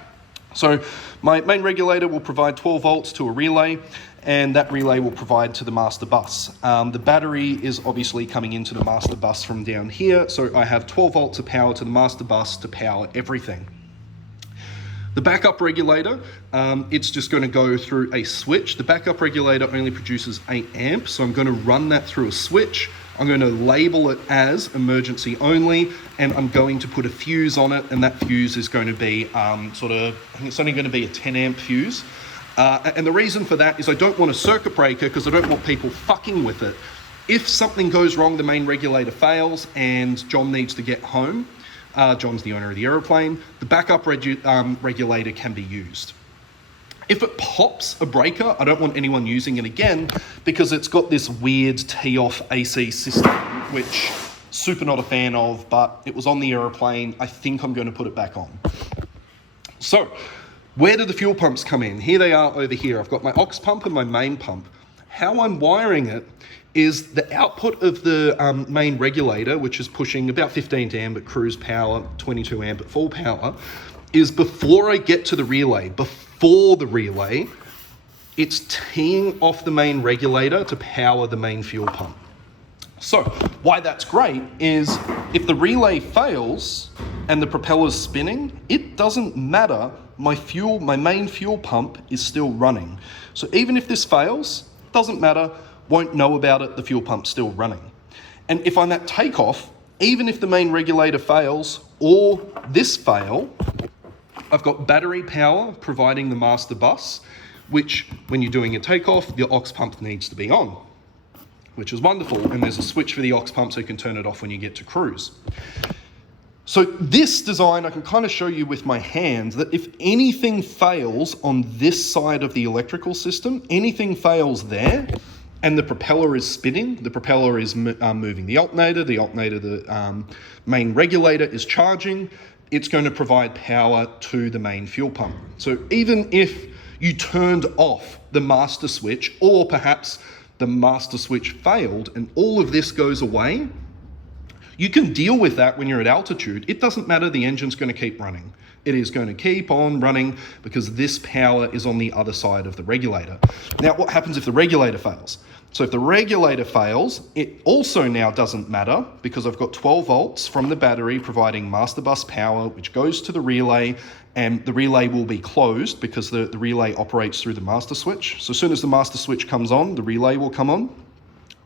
So my main regulator will provide 12 volts to a relay, and that relay will provide to the master bus. The battery is obviously coming into the master bus from down here, so I have 12 volts of power to the master bus to power everything. The backup regulator, it's just going to go through a switch. The backup regulator only produces 8 amps, so I'm going to run that through a switch. I'm going to label it as emergency only, and I'm going to put a fuse on it, and that fuse is going to be I think it's only going to be a 10 amp fuse. And the reason for that is I don't want a circuit breaker because I don't want people fucking with it. If something goes wrong, the main regulator fails, and John needs to get home, John's the owner of the aeroplane, the backup regulator can be used. If it pops a breaker, I don't want anyone using it again because it's got this weird tee-off AC system, which super not a fan of, but it was on the aeroplane. I think I'm going to put it back on. So where do the fuel pumps come in? Here they are over here. I've got my aux pump and my main pump. How I'm wiring it is the output of the main regulator, which is pushing about 15 amp at cruise power, 22 amp at full power, is before I get to the relay. Before the relay, it's teeing off the main regulator to power the main fuel pump. So why that's great is if the relay fails and the propeller's spinning, it doesn't matter. My main fuel pump is still running. So even if this fails, doesn't matter, won't know about it, the fuel pump's still running. And if I'm at takeoff, even if the main regulator fails or this fail, I've got battery power providing the master bus, which when you're doing a takeoff, your aux pump needs to be on, which is wonderful. And there's a switch for the aux pump so you can turn it off when you get to cruise. So this design, I can kind of show you with my hands that if anything fails on this side of the electrical system, anything fails there, and the propeller is spinning, the propeller is moving the alternator, the main regulator is charging, it's going to provide power to the main fuel pump. So even if you turned off the master switch, or perhaps the master switch failed and all of this goes away, you can deal with that when you're at altitude. It doesn't matter, the engine's going to keep running. It is going to keep on running because this power is on the other side of the regulator. Now, what happens if the regulator fails? So if the regulator fails, it also now doesn't matter because I've got 12 volts from the battery providing master bus power, which goes to the relay, and the relay will be closed because the relay operates through the master switch. So as soon as the master switch comes on, the relay will come on.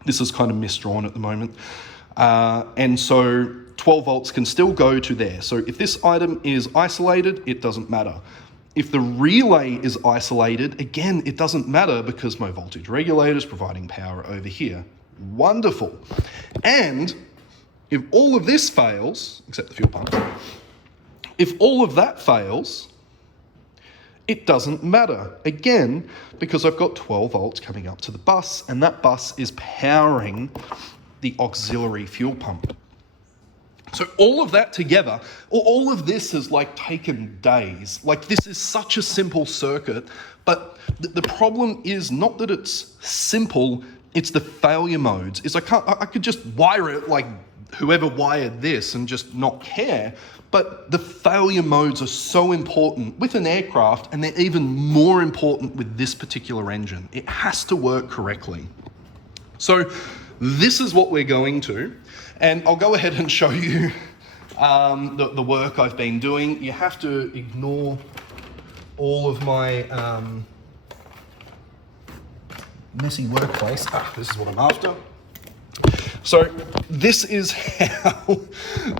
This is kind of misdrawn at the moment. And so 12 volts can still go to there. So if this item is isolated, it doesn't matter. If the relay is isolated, again, it doesn't matter because my voltage regulator is providing power over here. Wonderful. And if all of this fails, except the fuel pump, if all of that fails, it doesn't matter, again, because I've got 12 volts coming up to the bus, and that bus is powering the auxiliary fuel pump. So all of that together, all of this has like taken days. Like this is such a simple circuit, but the problem is not that it's simple, it's the failure modes. I could just wire it like whoever wired this and just not care, but the failure modes are so important with an aircraft, and they're even more important with this particular engine. It has to work correctly. So this is what we're going to, and I'll go ahead and show you the work I've been doing. You have to ignore all of my messy workplace. This is what I'm after. So this is how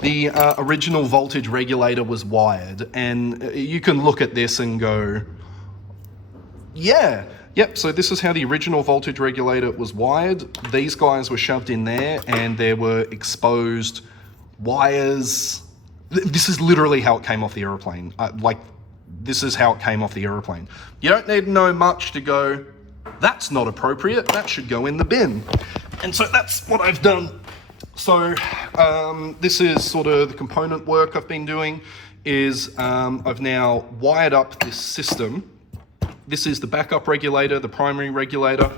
the original voltage regulator was wired, and you can look at this and go, yep, so this is how the original voltage regulator was wired. These guys were shoved in there and there were exposed wires. This is literally how it came off the aeroplane. This is how it came off the aeroplane. You don't need to know much to go, that's not appropriate, that should go in the bin. And so that's what I've done. So this is sort of the component work I've been doing, is I've now wired up this system. This is the backup regulator, the primary regulator,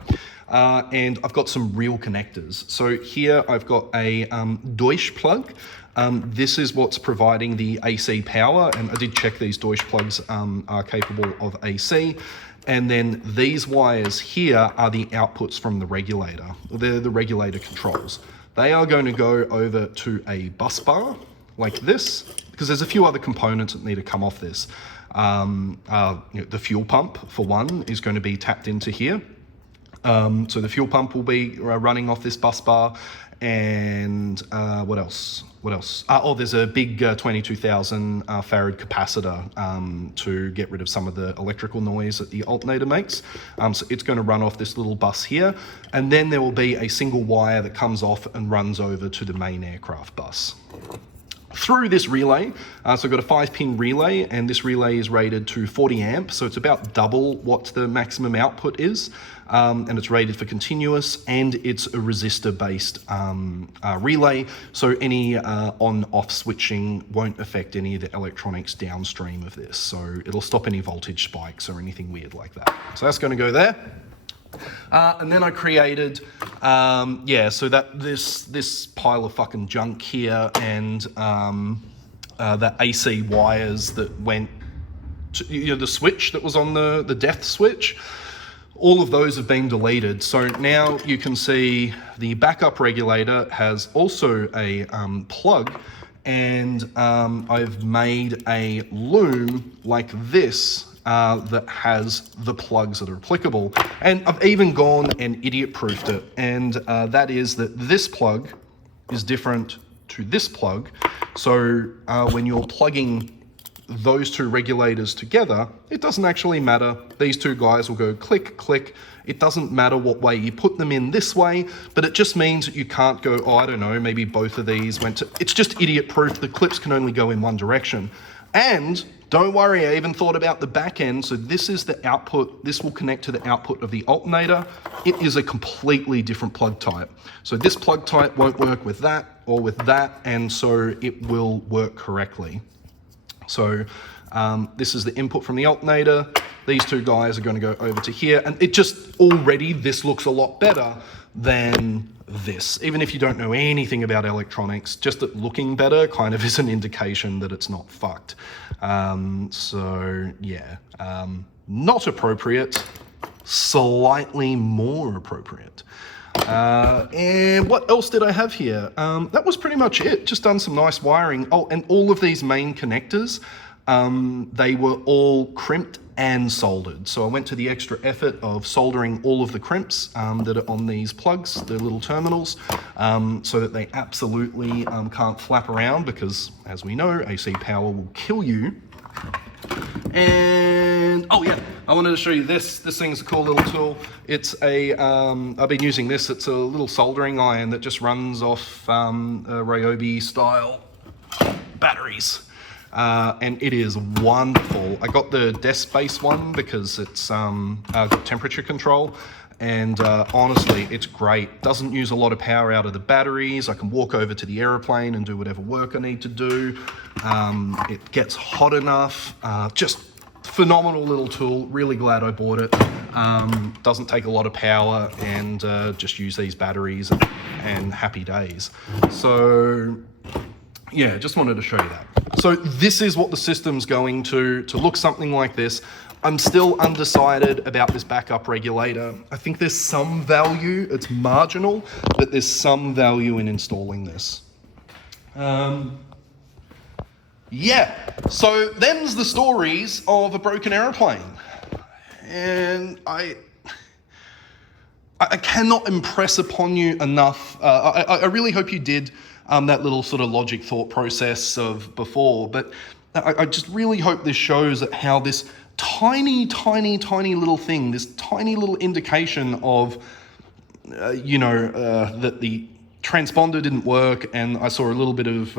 and I've got some real connectors. So here I've got a Deutsch plug. This is what's providing the AC power, and I did check these Deutsch plugs are capable of AC. And then these wires here are the outputs from the regulator. They're the regulator controls. They are going to go over to a bus bar like this, because there's a few other components that need to come off this. The fuel pump, for one, is going to be tapped into here. So the fuel pump will be running off this bus bar. And what else? There's a big 22,000 farad capacitor to get rid of some of the electrical noise that the alternator makes. So it's going to run off this little bus here. And then there will be a single wire that comes off and runs over to the main aircraft bus. Through this relay, so I've got a 5-pin relay, and this relay is rated to 40 amp, so it's about double what the maximum output is, and it's rated for continuous, and it's a resistor-based relay, so any on-off switching won't affect any of the electronics downstream of this, so it'll stop any voltage spikes or anything weird like that. So that's going to go there. And then I created, so that this pile of fucking junk here, and the AC wires that went to, the switch that was on the death switch, all of those have been deleted. So now you can see the backup regulator has also a plug, and I've made a loom like this that has the plugs that are applicable. And I've even gone and idiot-proofed it, and that is that this plug is different to this plug. So when you're plugging those two regulators together, it doesn't actually matter. These two guys will go click, click. It doesn't matter what way you put them in this way, but it just means that you can't go, oh, I don't know, maybe both of these went to, it's just idiot proof. The clips can only go in one direction. And don't worry, I even thought about the back end. So this is the output. This will connect to the output of the alternator. It is a completely different plug type. So this plug type won't work with that or with that, and so it will work correctly. So this is the input from the alternator. These two guys are going to go over to here, and it just already, this looks a lot better than this. Even if you don't know anything about electronics, just it looking better kind of is an indication that it's not fucked. So yeah, not appropriate, slightly more appropriate. And what else did I have here? That was pretty much it. Just done some nice wiring. Oh, and all of these main connectors, they were all crimped and soldered. So I went to the extra effort of soldering all of the crimps that are on these plugs, the little terminals, so that they absolutely can't flap around, because as we know, AC power will kill you. And oh yeah, I wanted to show you this. This thing's a cool little tool. It's a, I've been using this. It's a little soldering iron that just runs off Ryobi style batteries. And it is wonderful. I got the desk-based one because it's temperature control, and honestly, it's great. Doesn't use a lot of power out of the batteries. I can walk over to the aeroplane and do whatever work I need to do. It gets hot enough. Just phenomenal little tool. Really glad I bought it. Doesn't take a lot of power, and just use these batteries and happy days. So yeah, just wanted to show you that. So this is what the system's going to look something like this. I'm still undecided about this backup regulator. I think there's some value, it's marginal, but there's some value in installing this. Yeah, so them's the stories of a broken aeroplane. And I cannot impress upon you enough. I really hope you did that little sort of logic thought process of before, but I just really hope this shows that how this tiny little thing, this tiny little indication of, that the transponder didn't work, and I saw a little bit of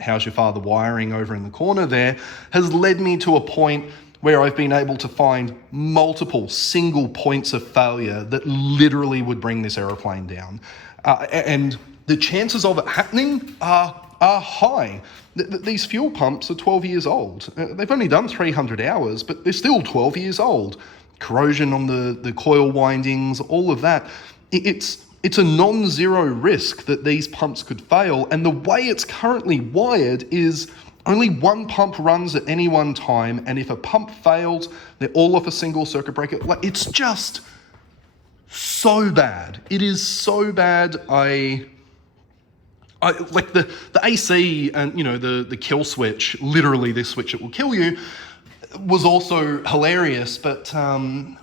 how's your father wiring over in the corner there, has led me to a point where I've been able to find multiple single points of failure that literally would bring this aeroplane down. And the chances of it happening are high. These fuel pumps are 12 years old. They've only done 300 hours, but they're still 12 years old. Corrosion on the coil windings, all of that. It's a non-zero risk that these pumps could fail, and the way it's currently wired is only one pump runs at any one time, and if a pump fails, they're all off a single circuit breaker. Like, it's just so bad. It is so bad. I like the AC and, the kill switch, literally this switch that will kill you, was also hilarious, but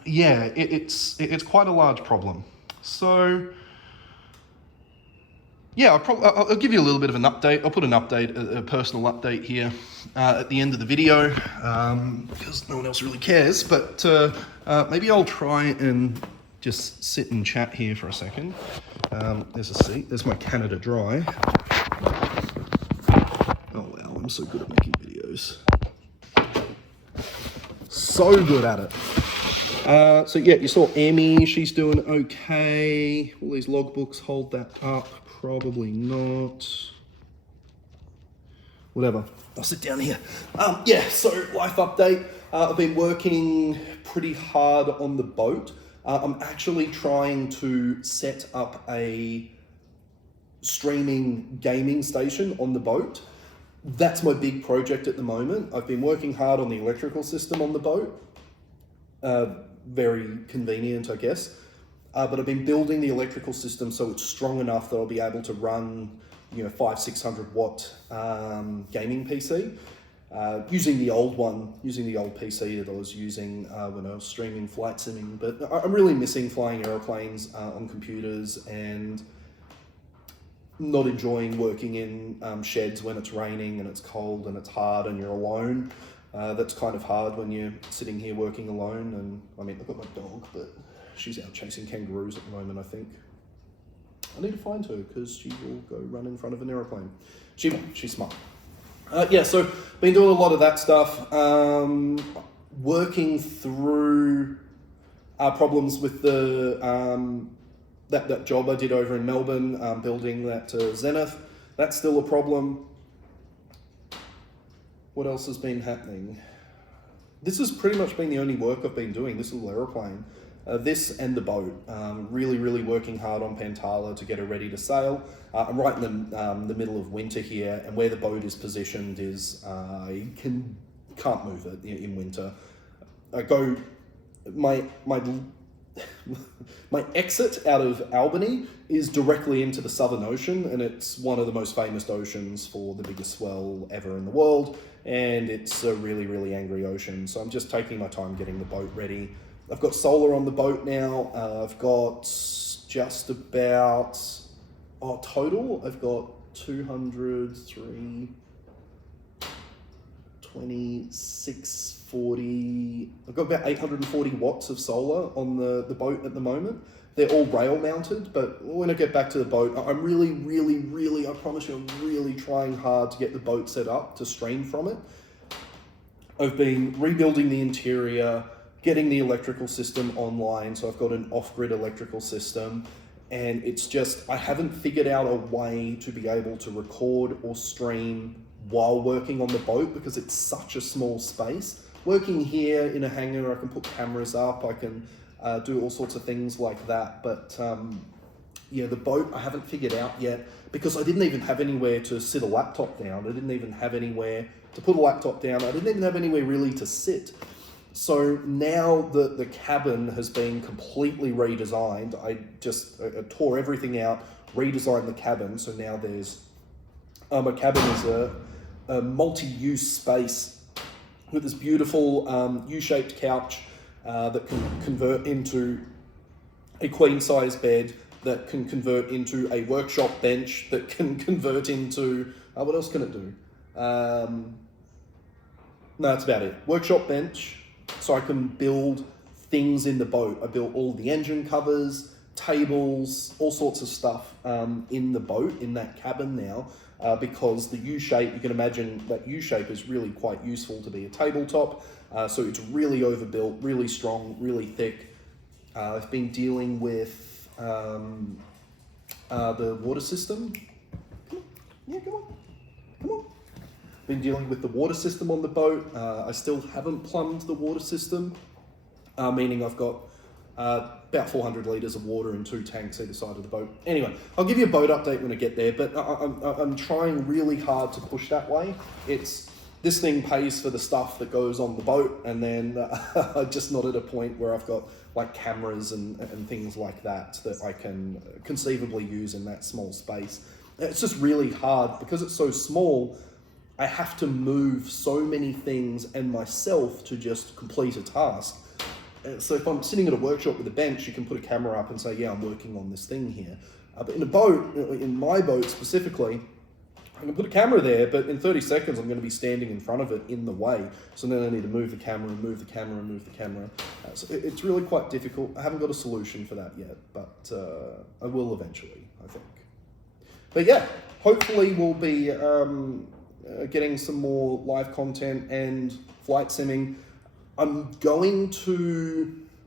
yeah, it's quite a large problem. So yeah, I'll give you a little bit of an update. I'll put an update, a personal update here at the end of the video, because no one else really cares, but maybe I'll try and just sit and chat here for a second. There's a seat. There's my Canada Dry. Oh wow, I'm so good at making videos. So good at it. So yeah, you saw Emmy. She's doing okay. Will these logbooks hold that up? Probably not. Whatever. I'll sit down here. Yeah, so life update. I've been working pretty hard on the boat. I'm actually trying to set up a streaming gaming station on the boat. That's my big project at the moment. I've been working hard on the electrical system on the boat. Very convenient, I guess. But I've been building the electrical system so it's strong enough that I'll be able to run, 500-600 watt gaming PC. Using the old PC that I was using when I was streaming flight simming. But I'm really missing flying airplanes on computers, and not enjoying working in sheds when it's raining and it's cold and it's hard and you're alone. That's kind of hard when you're sitting here working alone. And I mean, I've got my dog, but she's out chasing kangaroos at the moment, I think. I need to find her because she will go run in front of an aeroplane. She won't, she's smart. Yeah, so been doing a lot of that stuff. Working through problems with the that job I did over in Melbourne, building that Zenith. That's still a problem. What else has been happening? This has pretty much been the only work I've been doing, this little aeroplane. This and the boat. Really working hard on Pantala to get her ready to sail. I'm right in the middle of winter here, and where the boat is positioned is, you can't move it in winter. My exit out of Albany is directly into the Southern Ocean, and it's one of the most famous oceans for the biggest swell ever in the world, and it's a really angry ocean. So I'm just taking my time getting the boat ready. I've got solar on the boat now. I've got just about, total, I've got 203, 26, 40, I've got about 840 watts of solar on the boat at the moment. They're all rail mounted, but when I get back to the boat, I'm really, I promise you, I'm really trying hard to get the boat set up to stream from it. I've been rebuilding the interior, getting the electrical system online, so I've got an off-grid electrical system, and it's just, I haven't figured out a way to be able to record or stream while working on the boat because it's such a small space. Working here in a hangar, I can put cameras up, I can do all sorts of things like that, but yeah, the boat I haven't figured out yet because I didn't even have anywhere to sit a laptop down. I didn't even have anywhere to put a laptop down. I didn't even have anywhere really to sit. So now the cabin has been completely redesigned. I tore everything out, redesigned the cabin. So now there's, a cabin is a multi-use space with this beautiful U-shaped couch that can convert into a queen-size bed, that can convert into a workshop bench, that can convert into, what else can it do? No, that's about it. Workshop bench, so I can build things in the boat. I built all the engine covers, tables, all sorts of stuff in the boat, in that cabin now, because the U-shape, you can imagine that U-shape is really quite useful to be a tabletop. So it's really overbuilt, really strong, really thick. I've been dealing with the water system. Come on. Been dealing with the water system on the boat. I still haven't plumbed the water system, meaning I've got about 400 litres of water in 2 tanks either side of the boat. Anyway, I'll give you a boat update when I get there, but I'm trying really hard to push that way. This thing pays for the stuff that goes on the boat, and then I'm just not at a point where I've got like cameras and things like that I can conceivably use in that small space. It's just really hard because it's so small. I have to move so many things and myself to just complete a task. So if I'm sitting at a workshop with a bench, you can put a camera up and say, yeah, I'm working on this thing here. But in a boat, in my boat specifically, I can put a camera there, but in 30 seconds, I'm going to be standing in front of it in the way. So then I need to move the camera and move the camera and move the camera. So it's really quite difficult. I haven't got a solution for that yet, but I will eventually, I think. But yeah, hopefully we'll be getting some more live content and flight simming.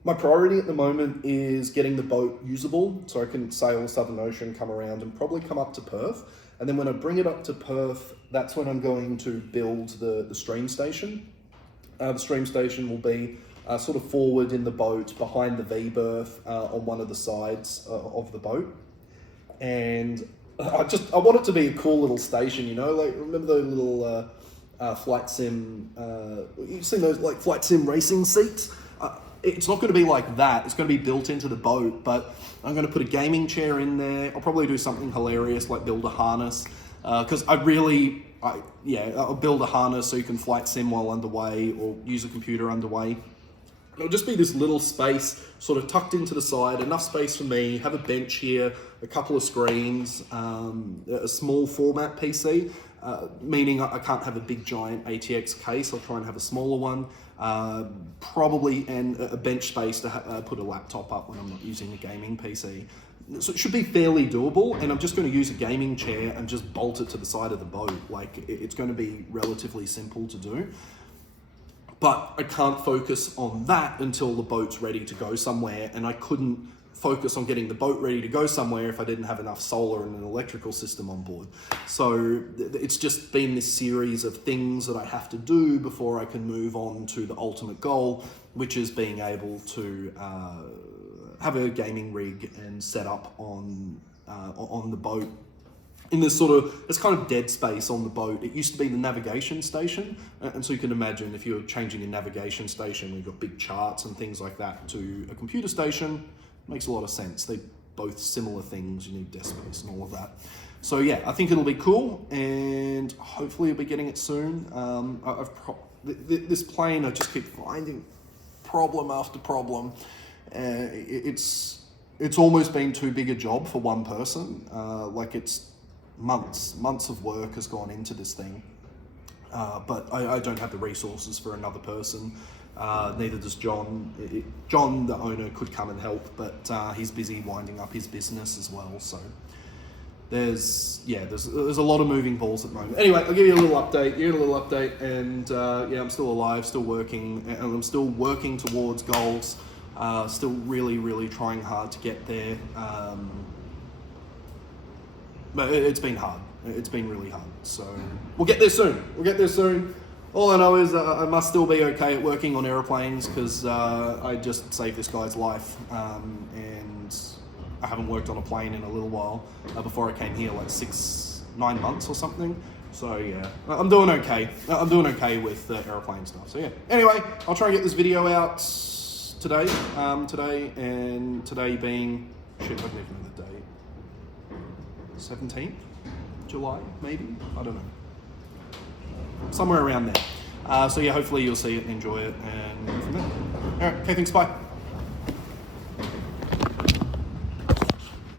My priority at the moment is getting the boat usable so I can sail the Southern Ocean, come around and probably come up to Perth. And then when I bring it up to Perth, that's when I'm going to build the stream station. The stream station will be sort of forward in the boat, behind the V-berth on one of the sides of the boat. And I want it to be a cool little station, you know, like remember those little flight sim, you've seen those like flight sim racing seats? It's not going to be like that. It's going to be built into the boat, but I'm going to put a gaming chair in there. I'll probably do something hilarious like build a harness, because I'll build a harness so you can flight sim while underway or use a computer underway. It'll just be this little space sort of tucked into the side, enough space for me, have a bench here, a couple of screens, a small format PC. meaning I can't have a big giant ATX case. I'll try and have a smaller one, probably, and a bench space to put a laptop up when I'm not using a gaming PC. So it should be fairly doable, and I'm just going to use a gaming chair and just bolt it to the side of the boat. Like, it's going to be relatively simple to do. But I can't focus on that until the boat's ready to go somewhere, and I couldn't focus on getting the boat ready to go somewhere if I didn't have enough solar and an electrical system on board. So it's just been this series of things that I have to do before I can move on to the ultimate goal, which is being able to have a gaming rig and set up on the boat in this kind of dead space on the boat. It used to be the navigation station, and so you can imagine if you're changing a navigation station, we've got big charts and things like that, to a computer station. Makes a lot of sense. They're both similar things. You need desk space and all of that. So yeah, I think it'll be cool, and hopefully I'll be getting it soon. This plane, I just keep finding problem after problem. It's almost been too big a job for one person. Like, it's months of work has gone into this thing. But I don't have the resources for another person. Neither does John. John, the owner, could come and help, but he's busy winding up his business as well. So there's a lot of moving balls at the moment. Anyway, I'll give you a little update. And I'm still alive, still working, and I'm still working towards goals. Still really trying hard to get there. But it's been hard. It's been really hard. So we'll get there soon. All I know is I must still be okay at working on aeroplanes, because I just saved this guy's life, and I haven't worked on a plane in a little while. Before I came here, like 9 months or something. So yeah, I'm doing okay. I'm doing okay with aeroplane stuff. So yeah. Anyway, I'll try and get this video out today. Today being, I don't even know the date. 17th July, maybe? I don't know. Somewhere around there. So yeah, hopefully you'll see it and enjoy it, and go from there. All right, okay, thanks, bye.